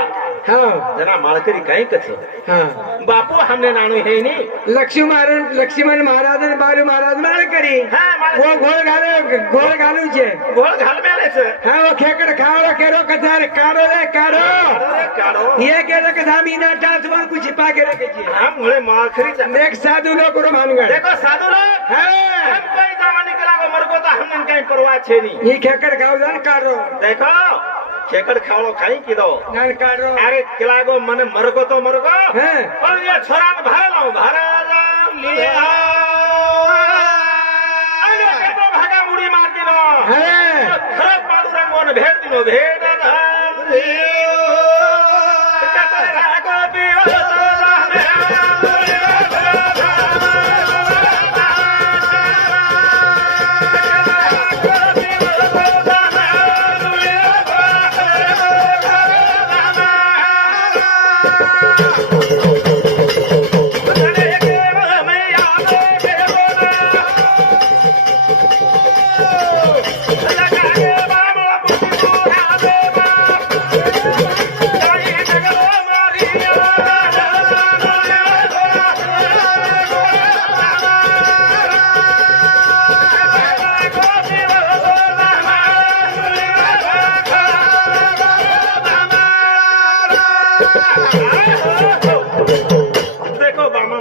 हाँ जना माळकरी काही कच हाँ बापू हमने नाणू हे नी लक्ष्मण महाराज आणि बालू महाराज मार करी हा वो घोळ घालू छे गोळ घाल मेलेच हाँ वो खेकड़ खावड़ो केरो कथार काढो रे काढो अरे काढो ये केरो कथा मीना टाट वन कुछ छिपा के रखे छे हा मुळे माळकरीचा एक साधु लोग रो मानगढ़ देखो साधु लोग है हम कोई जमाने के लागो मरगो तो हमने काही परवाह छे नी ये खेकड़ खाव जान काढो देखो खेकड़ खावलो काही किदो जान काढो अरे किलागो मन मरगो तो मरगो है और ये छोरा भारा लिया अरे केतो भागा मुड़ी मार दिनो है खरब पांडुरंगोन भेट दिनो भेट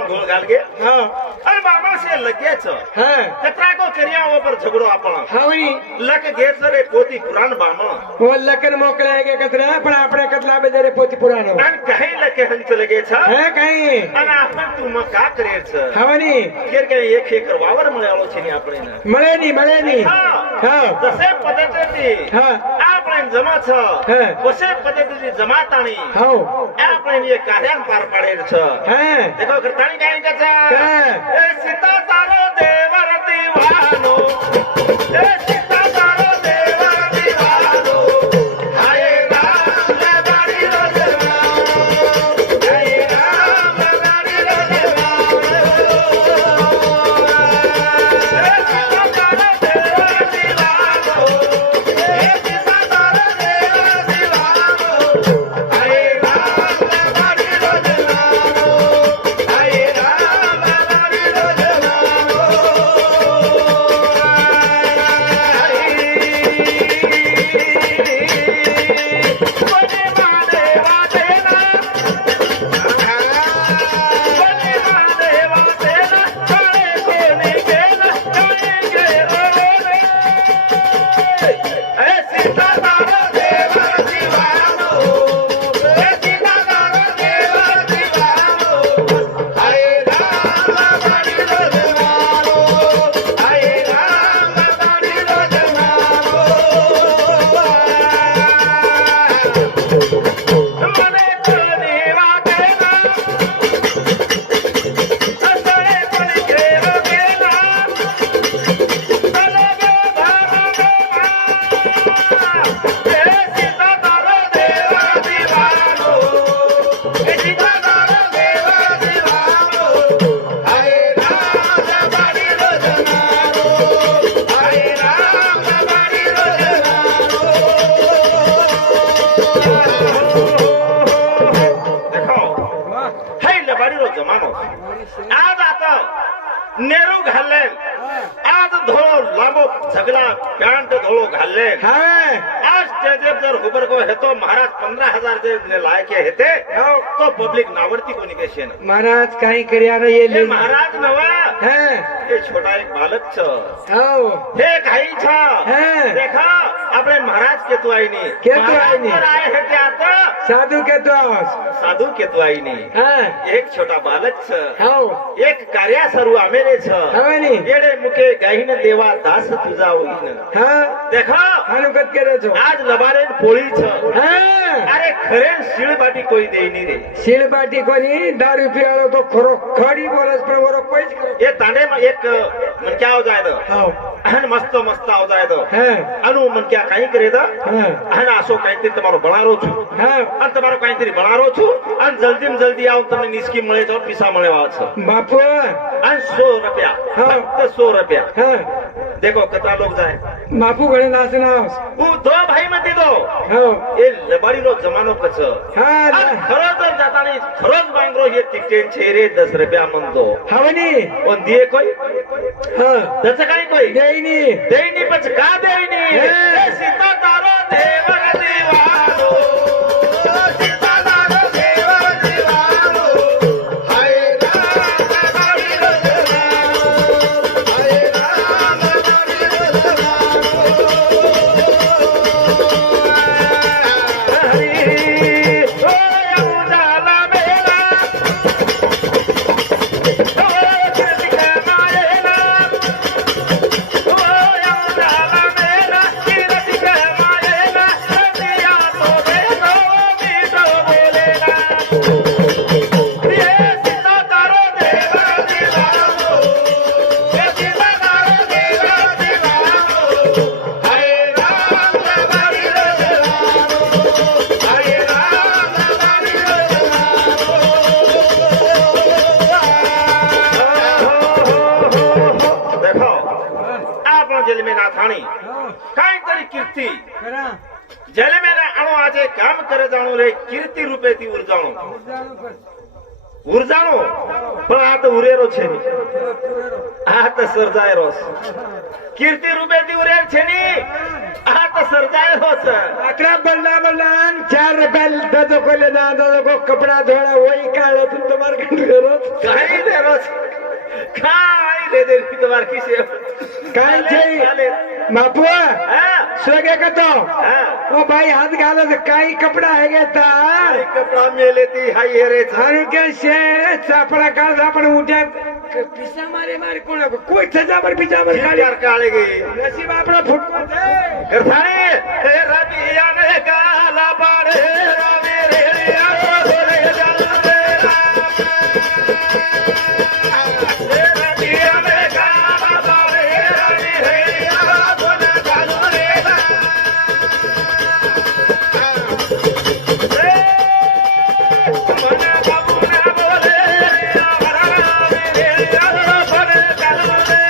ધોળ ગાલગે હા અને મામા છે લગે છે હા કતરા કો કર્યા ઉપર ઝઘડો આપણ હાવણી લક ગે રે પોતી પુરાણ બામણ वो लकन मोकला के कतरा पण આપણે કતલા બજારે પોતી પુરાણો અને કહી લકે હંચ લગે છે હે કઈ અને આપણે તું માં કા કરે છે હાવણી કેર કે એક એકર વાવર મળે આલો છે ની આપણે મળે ની હા દસે પદ્ધતિ હા આપણે જમા છે હે વસે પદ્ધતિ જમાતાણી હાઉ આપણે એ કાર્યાન પાર પાડે છે હે देखो करतानी काई का હે ए सीता तारो देवर दीवानो ए सीता तारो देवर दीवानो हाय राम लगाड़ी रो देवानो हाय राम लगाड़ी रो देवानो ए सीता तारो देवर दीवानो ए सीता तारो देवर दीवानो हाय राम लगाड़ी रो देवानो हाय राम लगाड़ी रो देवानो नेहरू घालले आज धोळो लांबो झगला पॅन्ट धोळो घालले હા आज स्टेजेर जर उबर को हेतो महाराज 15,000 जे लायके हेते तो पब्लिक नावडती कोणी कशी ना महाराज काही કર્યા રે हे ले महाराज नवा હે हे छोटा एक बालक छ હાઉ हे घाई छ હે देखा આપણે महाराज केतो आई नी केतो आई नी. आए हेते आता સાધુ કેતો साधू केतो आई नी હા एक छोटा बालक छ હાઉ एक कार्या सरू आमेले छ હાવણી येडे मुके गाहीन देवा दास तुझा होईन હા देखा હાનુકત કરે છો आज लबारे पोळी छ હા अरे खरे शिळबाटी कोई देईनी रे શીળબાટી કોની દારૂ પીવાળો તો ખરો ખડી બોલસ પણ વરો કોઈ જ કરો ये तांडे में एक मन क्या हो जाए तो હાઉ अहन मस्त मस्त हो जाए तो હા अनु मन क्या कहीं करे तो હા अहन आसो कहीं तुम्हारो बनारो छु હા अन तुम्हारो कहीं बनारो छु अन जल्दी में जल्दी आओ तुमने निस्की मळे तो पिसा मळे वाव छ બાપુ अन 100 रुपया हाँ. फक्त 100 रुपया હા देखो कितना लोग जाए બાપુ ઘણે નાસના वो दो भाई मत दो હાઉ ये लबाड़ी रो जमानो कच હા खरंच जर जाता नाही खरंच बांगरो हे तिकटेन छेरे 10 रुपया म्हणतो હાવણી पण दिए कोई હા त्याचं काय कोई દેઈની देईनी पच का देईनी हे. ए सीता तारो देवर दीवानो सीता तारो देवर दीवानो हाय राम लगाड़ी रो देवानो हाय राम लगाड़ी रो देवानो हरी ओ यमुना मेला ओ कृतिका मायेला ओ यमुना मेला कृतिका मायेला दिया तो देखो भी तो बोलेला ये सीता तारो देवर दीवानो ये सीता तारो देवर दीवानो हाय राम लगाड़ी रो देवानो हाय राम लगाड़ी रो देवानो देखो आपण जेल में ना थाणी काय तरी कीर्ती ખરા जेल में ना आणो आजे काम करे जाणो रे कीर्ती रूपे ती उरजाणो उरजाणो पण आता उरेरो छे नी आता सरजायरो कीर्ती रूपे ती उरेर छे नी आता सरजायरो छ આકડા બલ્લા બલ્લાન 4 રૂપિયા દજો કોલે ના દજો કો કપડા ધોળા હોય કાળો તું તમાર કંઈ કરો काही नाही बारकी से काय चालेल. बापू हा, सोगे का तो हा. ओ भाई हात घालत काही कपडा आहे घेता काही कपडा मेले ती हाय हेरे आणि के शे चापडा काढ आपण उठ्या पिसा मारे मारे कोण कोई सजा पर पिसा पर काढे काळे गे नसीब आपला फुटवत आहे. करथाणे हे रबिया ने गाला बाडे रवि रे या बोले जाऊ रे हे रबिया ने गाला बाडे रवि रे या बोले जाऊ रे मन बाबू ना बोले या रवि रे या बोले जाऊ रे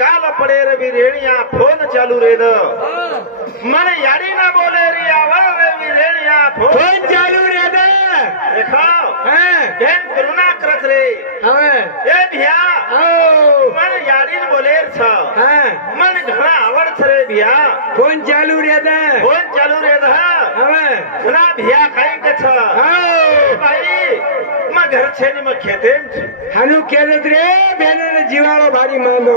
काल पडे रवि रेणिया फोन चालू रे द मन यारी ना बोले रे आवर रवि रेणिया फोन चालू रे दे देखो हां बेन करुणा करत रे हां ए भिया ओ मन यारी बोले छ हां मन घणा आवड रे भिया फोन चालू रे दे फोन चालू रे द हां घणा भिया खाई के छ ओ भाई म घर छे नि म खेते हानु केलत रे बेनर जीवाळो भारी मांदो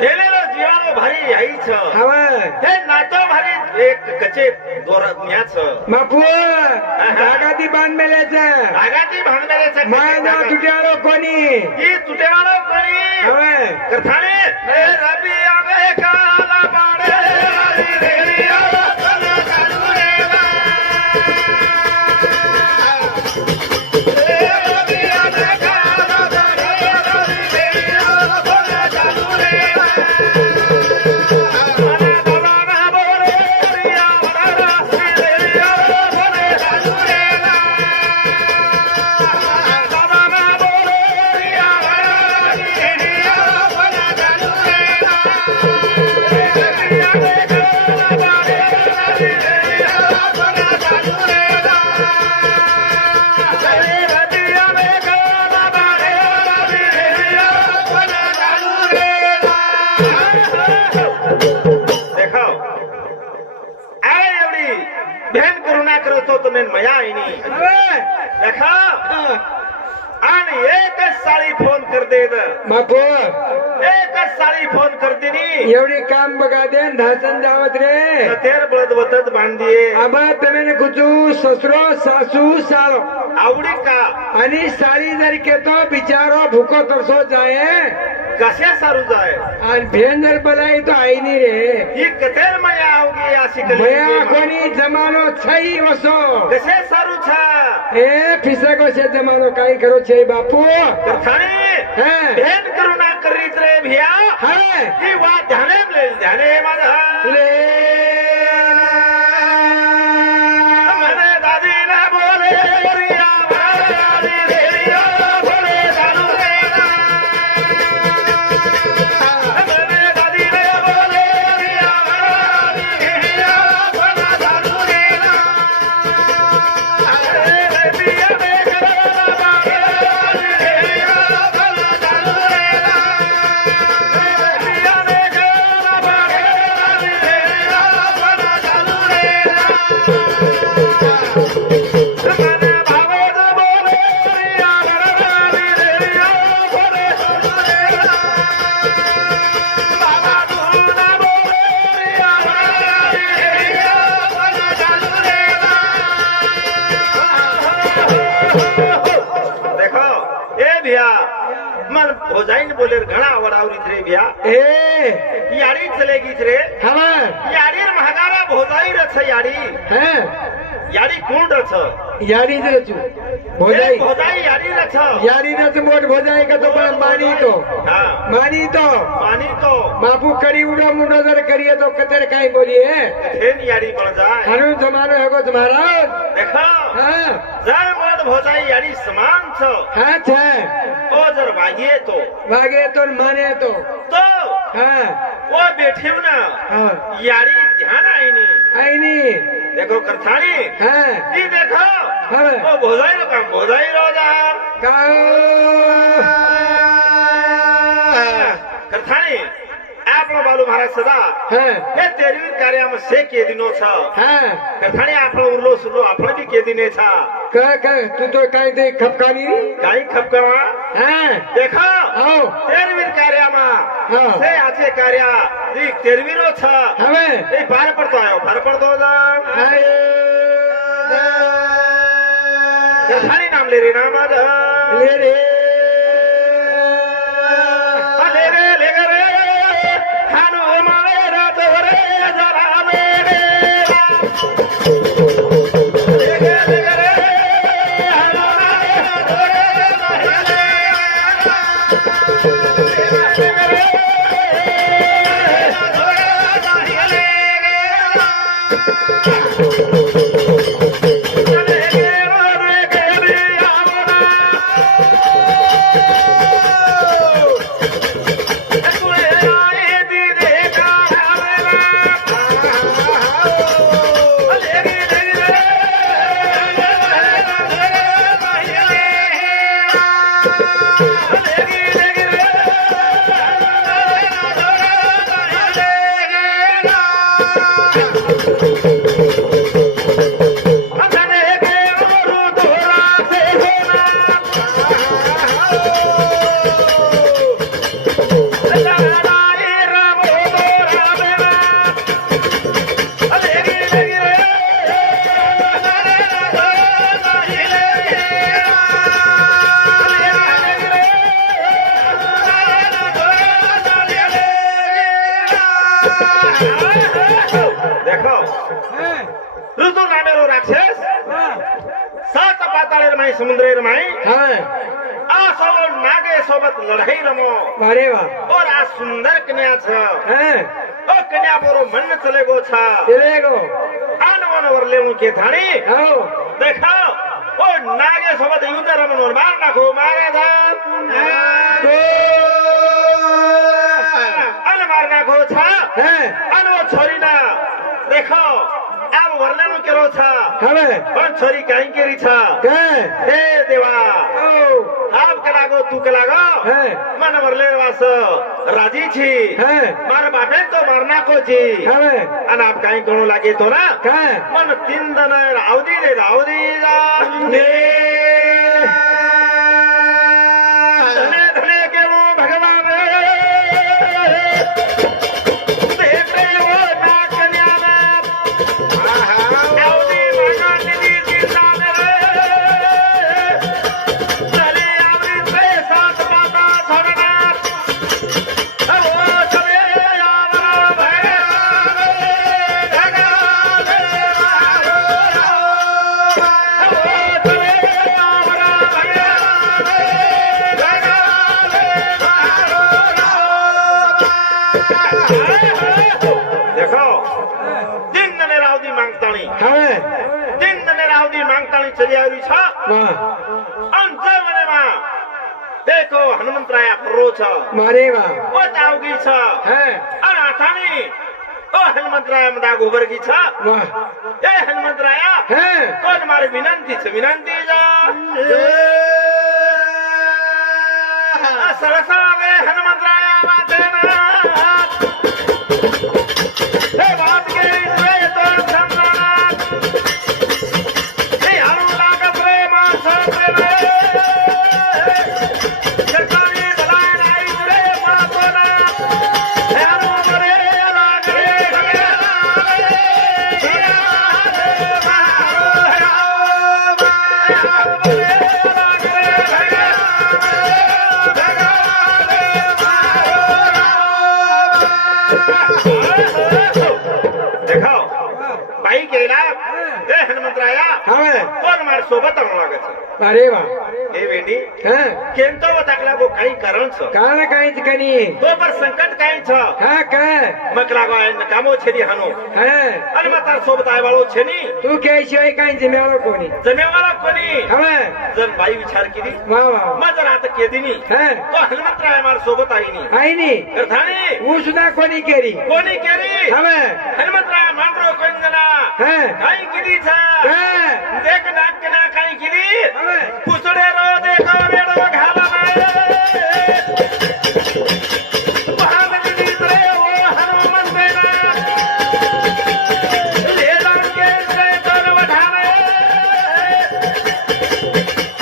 भेलेलो जीवानो भारी आई छ हां हे नातो भारी एक कचे दोरा न्या छ बापू धागाती बांध मेल्याचा आगाची भांडणाऱ्याचा माझा तुट्यालो कोणी ही तुटेवालो कोणी हां करथाणे हे रबी आवे काला पाडे रवि रे आवा चला चालू रे हे रबी आवे काला पाडे रवि रे आवा चला चालू रे मन दवाना बोले रिया वरा रे आवा बोले चालू रे दवाना बोले रिया वरा रे आवा बोले चालू देखो अरे एवढी बहन करुणा करतो तुम्ही मया आईनी देखा आणि एकच साळी फोन करते बापू एकच साळी फोन करते नी एवढी काम बघा दे धासन जावत रे तेर बळदवतच बांधिये आबा तुम्ही कुचू ससरो सासू सालो आवडी का आणि साडी जर केतो बिचारो भूको तरसो जाये कशा सारू जाय आणि भेन जर बलाई तो आईनी रे ही कतेर मया आवगी अशी भया कली कोणी जमानो छई वसो कसे सारू छा ए फिसको से जमानो काही करो छे बापू करथाणी हां भेन करुणा करीत रे भिया हां ही वा ध्याने माझा ले मने दादी ना बोले रिया वाली रेया बोले चालू रे मने दादी ने बोले रिया वाली रेया बोले चालू रे अरे पिया में करा बाबा रेया बोले चालू रे पिया में करा बाबा रेया भोजाई ने बोले घना आवड़ावरी रे बिया ए याड़ी चलेगी रे हाँ याड़ी महागारा भोजाई रछ याड़ी हैं याड़ी कौन रछ यारी दे चु भोजाई भोजाई याड़ी रछ यारी ने मोट भोजाई का तो पण मानी तो हाँ मानी तो पानी तो बापू करी उड़ा मुनजर करिए तो कतर काई बोलिए फेन याड़ी बढ़ जाए हनु जमानो है को तुम्हारा देखो हाँ जय मोट भोजाई याड़ी समान छ हाँ छे ओ जर भागिए तो भागे तो माने तो हाँ वो बैठे हो ना हाँ याड़ी ध्यान आई नहीं आई नहीं देखो करथानी हाँ ये देखो हाँ वो भोजाई रो काम भोजाई रो जा करथानी आप लोग बालू महाराज सदा हाँ ये तेरी कार्य में से के दिनों छ हाँ करथानी आप लोग उरलो सुनो आप लोग भी के दिने छ का तू तो काई दे खपकानी काई खपकावा हाँ देखो आओ तेरवीर कार्य में हाँ से आचे कार्य ये तेरवीरो छ हमें ये बार पर तो आयो बार पर तो जा आए करथानी नाम ले रे नाम आ जा ले रे ले रे हानो मारे रात रे जरा मेरे ले रे हानो मारे रात रे देखो ऋतु नामेरो राक्षस सात पाताळेर माई समुद्रेर माई हाँ आ सब नागे सोबत लढाई रमो अरे वाह और आ सुंदर कन्या छ हाँ ओ कन्या बोरो मन चलेगो छ चलेगो आन वन वरले के थाणी आओ देखो ओ नागे सोबत युद्ध रमनो मार नाखो मारे था अन मार नाखो छ हाँ अन वो छोरी ना देखो अब वरले नु केरो छ हमें पण छोरी काई केरी छ क्या हे देवा ओ आप कलागो तू कलागो हाँ मन वरले वास राजी छी हाँ मार बाटे तो मारना को छी हमें अन आप काई कणो लागे तो ना क्या मन 3 दिन रावदी रे रावदी जा ने धने धने के वो भगवान देख रे वो ना कन्या में रावदी भगवान निधि की सामने रे चले आवरी से साथ पाता छोड़ना वो चले आवरा देखो दिन ने रावदी मांगतानी हमें दिन ने रावदी मांगतानी चली आई छ वाह अंतर मने मा देखो हनुमंतराय प्रो छ मारे वाह ओ ताउगी छ हाँ अन आथानी ओ हनुमंतराय मदा गोबरगी छ वाह ए हनुमंतराय हाँ कोन मारे विनंती छ विनंती जा सरसा वे हनुमंतराय बाते ना हे बात के रे तो संनानाथ हे हनु लागत रे मास रे सरकारी बलाय नाई रे मातोना हे हनु मरे लाग रे देखो માર સોબત આવું લાગે છે અરે વાહ એ વેડી હા કેમ તો બતાકલા કો કઈ કારણ છે કારણ કઈ જ કની તો પર સંકટ કઈ છે હા કા મકલાગો એ નકામો છે દી હાનો હા અને માતાર સોબત આય વાળો છે ની તું કે છે કઈ જમેવાળો કોની જમેવાળા કોની હવે જન ભાઈ વિચાર કીધી વાહ વાહ મજર આત કેદીની હા તો હલમત્રાય માર સોબત આઈની આઈ ની કરથાણી હું સુધા કોની કેરી કોની કેરી હવે હલમત્રાય માંડરો કોંદના હા કઈ કીધી છે હા દેખ નાક કે ના કઈ કીધી હવે પૂછડે રો દેખો રેડો ઘાલા માય મહામંત્રી રે ઓ હનુમંત બેના લેલા કે સે તર વઢાવે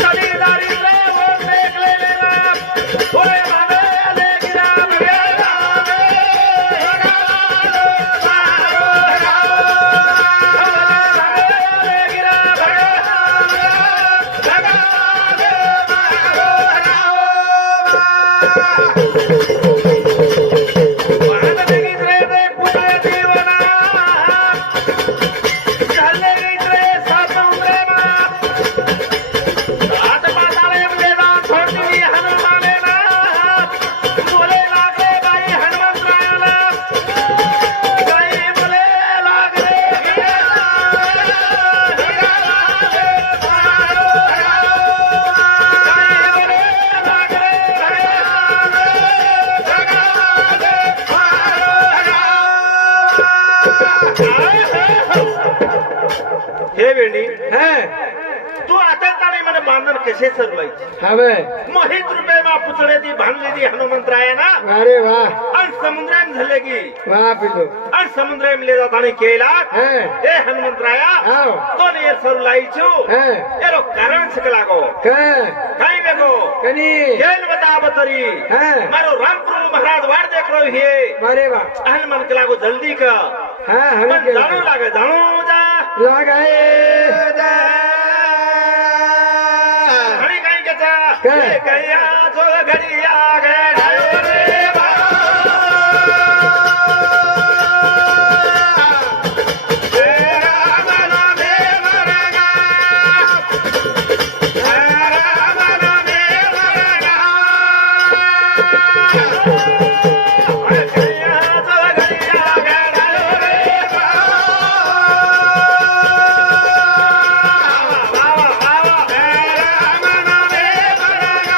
સલીદારી રે ઓ દેખ ले लेला ओए भावे ले गिरा मेरा हे वेणी હા तू आता ताणे મને બાંધન કશે સરલાઈ હવે मोहित रुपये માં પૂછડે दी भांडली दी हनुमंतराया ना અરે વાહ अन समुद्राम झलेगी વાહ પેલો अन समुद्राम ले जाताने केला હા ए हनुमंतराया આવો तो ने सरलाई छु હા एरो कारण सकलागो કા काई बेगो કની केल बता बतरी હા मारो रामपुर महाराज वार देख रो हे અરે વાહ हनुमान कलागो जल्दी का હા હવે मन जानो लागे जानो जा લાગાય घड़ी कहीं के था क्या? ये कहिया तो घड़िया गड़ायो रे बा तेरा मना में मरेगा तेरा मना में मरेगा ये कहिया तो घड़िया गड़ायो रे बा वाह वाह वाह तेरा मना में मरेगा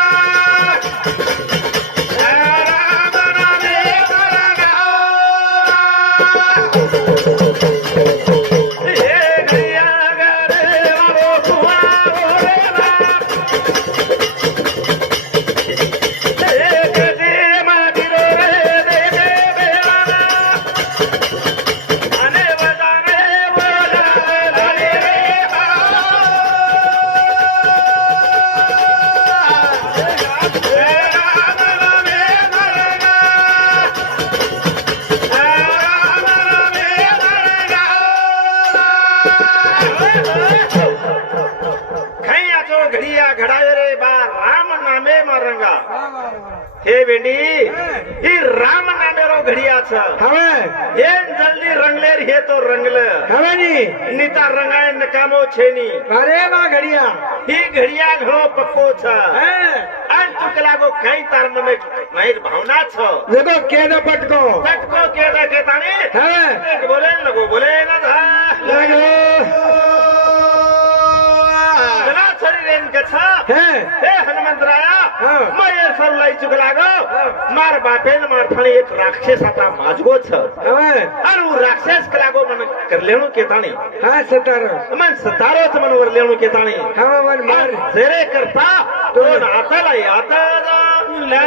घड़िया घड़ाए रे बा राम नामे मारंगा हे बेंडी ही राम नामे रो घड़िया छ હવે एन जल्दी रंगलेर हे तो रंगल હવે ની नीता रंगाए नकामो छेनी અરે વાહ ઘડિયા ही घड़िया घणो पक्को छ હા अन चुकलागो कई तार मने माहिर भावना छ देखो केदो पटको तटको के दे के ताणी હવે बोले लगो बोले ना था લાગો जना शरीर इनके छ હે हे हनुमंतराया हाँ। मैं ये सब लाई चुकलागो मार बापे न मार थाने एक राक्षस आता माजगो छ હવે अन वो राक्षस कलागो मन कर लेणो के ताणी હા સતારો मन सतारो त मन वर लेणो के ताणी હવે વન માર जेरे करता तो आता लाई आता ले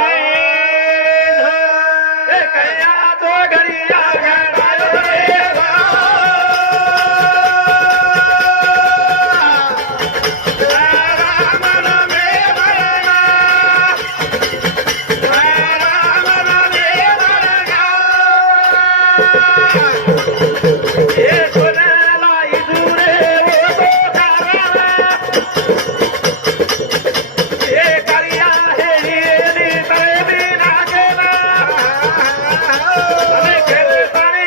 ए कया तो घड़िया घड़ायो रे बा तेरा मन में मरेगा तेरा मन में मरेगा ये सुने लाई दूरे वो तो तारा ये करिया है ये नी तेरे बिना के ना हमें खेल पानी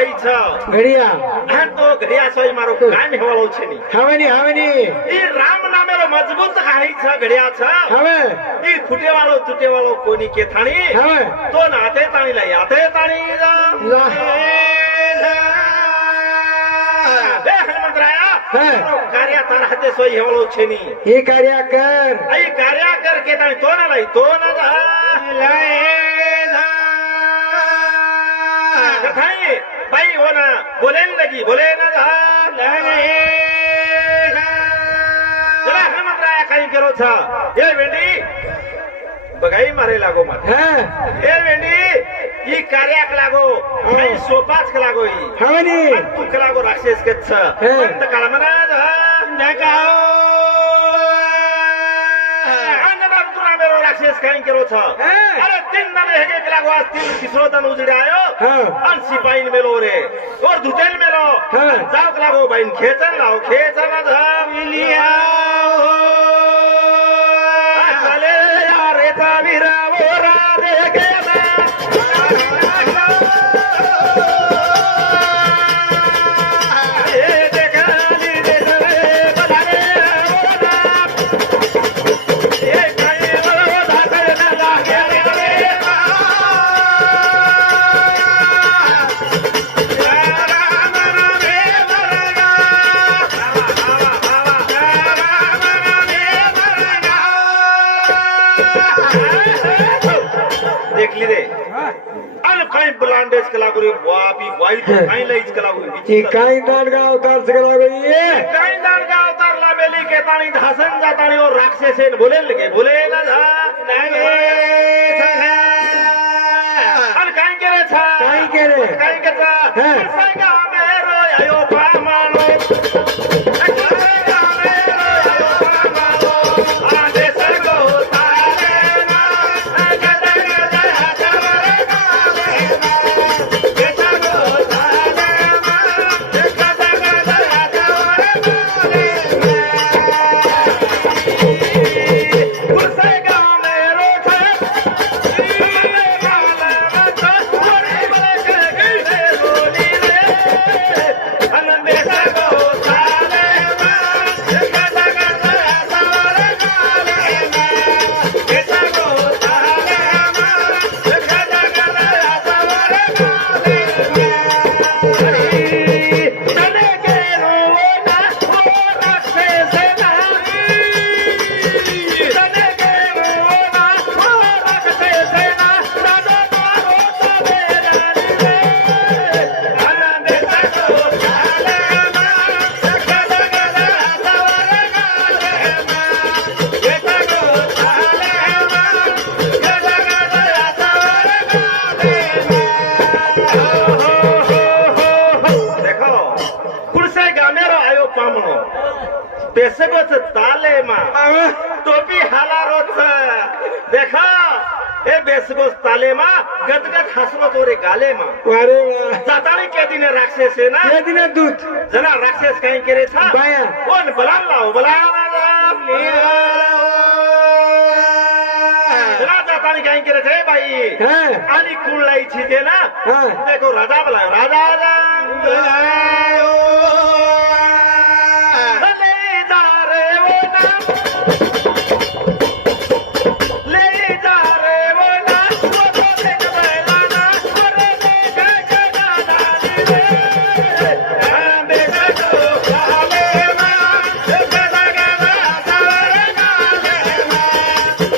હઈ છે ઘડિયા આ તો ઘડિયા સોય મારો કામ હેવાળો છે ની હવેની હવેની ઈ રામ નામેરો મજબૂત હઈ છે ઘડિયા છે હવે ઈ ફૂટેવાળો તૂટેવાળો કોની કે થાણી હવે તો નાતે તાણી લઈ હાથે તાણી લા. બે હનુમંતરાયા હે. કાર્ય તારા હાથે સોય હેવાળો છે ની એ કાર્ય કર आई कार्या कर के ताई तो ना लाई तो ना लाई कथाई भाई वो ना बोले लगी बोले ना जरा हम राया कहीं करो था ये वेंडी बगाई मारे लागो मत હે ये वेंडी ये कार्या लागो आई सोपाच लागो ई હવેની तू लागो राक्षस के छ हे. त काळमना नकाओ राक्षस काही करो था हे. अरे तीन दिन हेगे लागो आज तीन किसरो तन उजड़े आयो હા और सिपाही मेलो रे और दुतेल मेलो हे. जाओ लागो बाइन खेचन लाओ खेचन लिया चले यार रेता वीरा मोरा देखे देखली रे अन काही ब्लांडेस कला करू वापी वाईट काही लईच कला करू એ કાંઈ દાડગા અવતાર से करा गई है काही दान का अवतार ला बेली के ताणी धासन जाताणी और राक्षस है बोले लगे बोले ना अन काही करे था કાંઈ કરે काही करता हे. संगा मेरो आयो पामानो संगा मेरो आयो पामानो आदे सरगो तारे ना गद गद हजवर काले ना सरगो तारे ना गद गद हजवर काले गुस्से का मेरो था देखो कुर्से गामेरो आयो पामणो पेसगोच ताले मा હવે टोपी हालारो छ देखो ए बेसगोच ताले मा गदगद हसलो तोरे गाले मा વારે વાહ जाताणी के दिने राक्षस है ना તે દિને દૂત जना राक्षस कहीं करे था બાયા कौन बलान लाओ बलान जना जाताणी कहीं करे थे भाई હે आनी कुल लाई छी दे ना હા देखो राजा बुलायो राजा बुलायो ले जा रे वो ना ले जा रे वो ना वो तो देख बैलाना वो रे देख के दादा रे बेटा तो काले मां गदा गदा सारे काले मां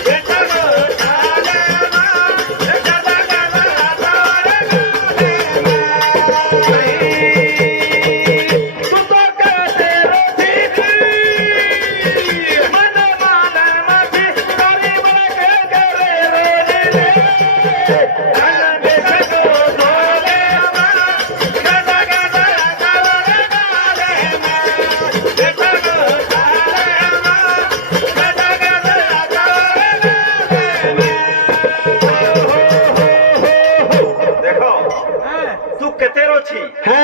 बेटा तो काले मां गदा गदा सारे काले तू तो कहते रोती मन मान मची तारी मन के करे रोने ले बेटा तो काले मां गदा गदा सारे काले मां बेटा तो काले मां गदा गदा सारे काले मां देखो तू कतेरो छी હે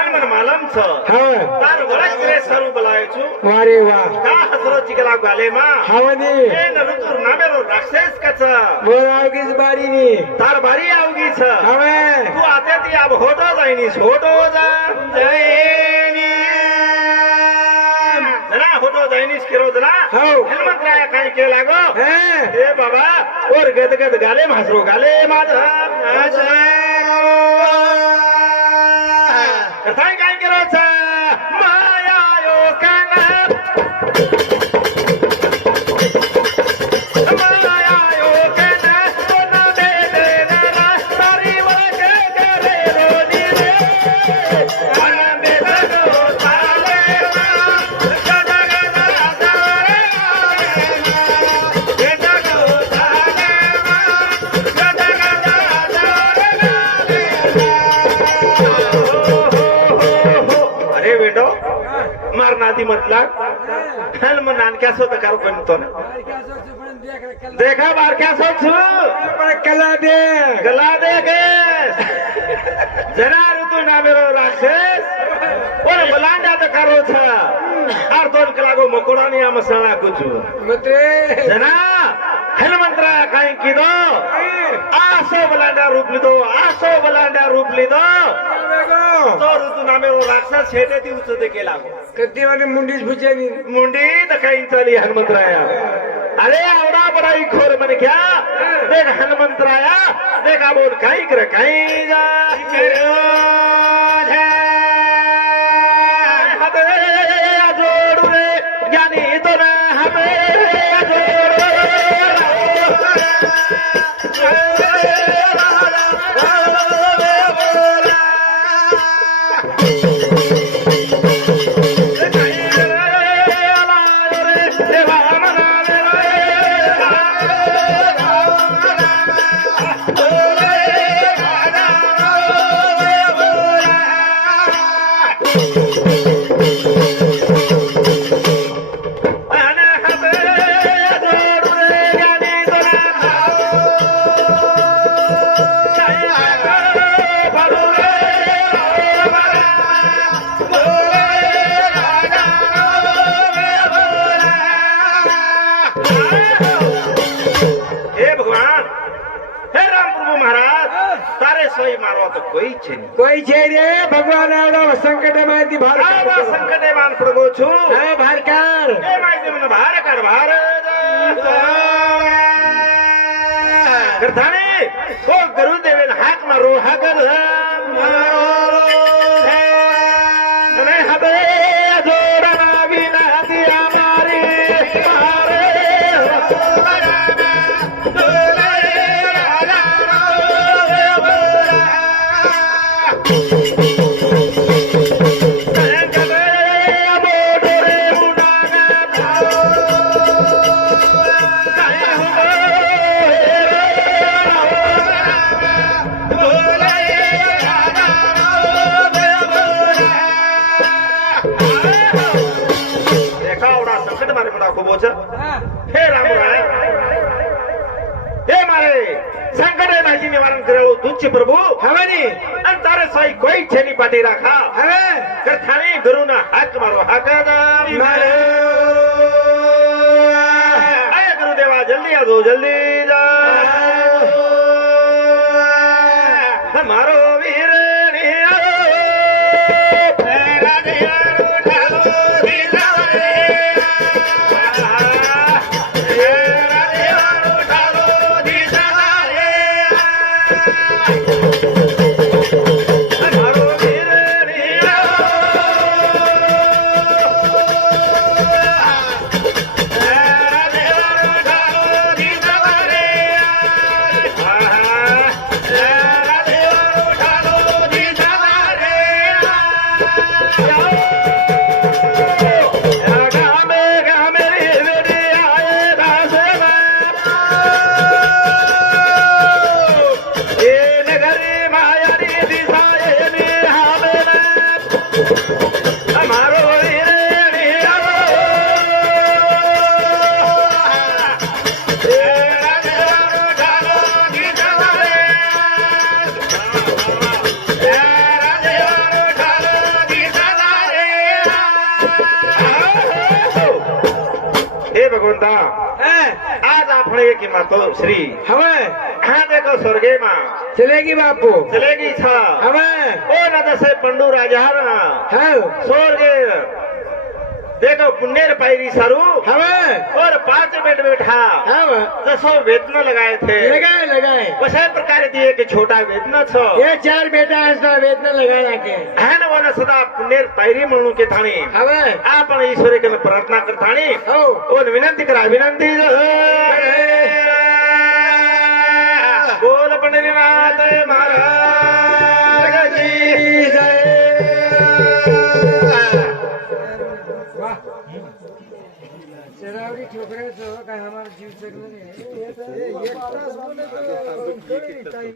अन હનુમાન માલમ છો હા તાર વળક રે સ્વરૂપ લાયો છું વારે વાહ કા હસરો ચીકલા ગાલેમાં હાવની એ નરુતુર નામેરો રાક્ષસ કચ બોલ આવગીસ બારીની તાર બારી આવગી છે હવે તું આતેથી આબ હોટો જાયની છોટો જા જયની જરા હોટો જાયની કેરો જરા હઉ હનુમંતરાય કાઈ કે લાગો હે એ બાબા ઓર ગદ ગદ ગાલે માસરો ગાલે માધ કથાઈ કાઈ કરો છે માયાયો કાના માયાયો કાના સોના દે દે ના તારી વળકે કરે રોજી રે આનંદે દો તાલે માં ગદા ગદા તારે ગદા ગો તાલે માં ગદા ગદા તારે અરે બેટો માર નાતી મતલા હલ મન નાન ક્યાં છો તો કારો બનતો ને देखा बार क्या सोच કલા દે गला दे के जना ऋतु ना मेरो राक्षस और बलांडा तो करो था आर दोन कलागो मकोड़ा आम सणा कुछ મતે जना हनुमंतरा कहीं कीधो आसो बलांडा रूप लीधो आसो बलांडा रूप लीधो तो ऋतु ना मेरो राक्षस छेटे थी उस देखे लागो કતી વાને મુંડી જ ભૂચેની मुंडी तो कहीं चली हनुमंतराया अरे आवड़ा बड़ा खोर मन क्या देख हनुमंतराया देखा बोल कहीं कर कहीं जा जोड़ू रे ज्ञानी तो न हमें સોય મારો તો કોઈ છે નહીં કોઈ છે રે ભગવાન આવડો સંકટ માંથી બહાર આવા સંકટે માન પડગો છું હા બહાર કાઢ એ માઈ મને બહાર કાઢ બહાર કરધાને ઓ ગુરુદેવે હાથ મારો હાગર મારો અને હવે જોડા વિના દિયા મારી મારે हे रामराय हे मारे संकटे माझी निवारण करेलो तुच्छ प्रभु હવે ની અને તારે સોય કોઈ છે ની પાટી રાખા હવે કરથાણી ગુરુના હાથ મારો હાકાદા મારો આય ગુરુદેવા જલ્દી આજો જલ્દી જા મારો વીર ની की मातो श्री हवे हाँ देखो स्वर्गे माँ चलेगी बापू चलेगी छा हवे ओ न जैसे पंडू राजा ना हाँ स्वर्गे देखो पुण्यर पायरी सारू हवे और 5 बेट बैठा हवे जसो वेतन लगाए थे लगाए लगाए वैसे प्रकार दिए कि छोटा वेतन छो ये 4 बेटा असता वेतन लगाया के है न वन सदा पुण्यर पायरी म्हणू के थाणी हवे आपण ईश्वरे के प्रार्थना करताणी हो और विनंती करा विनंती बोल पंडरीनाथ महाराज की जय शरावरी छोकरे काय हमारा जीव जगले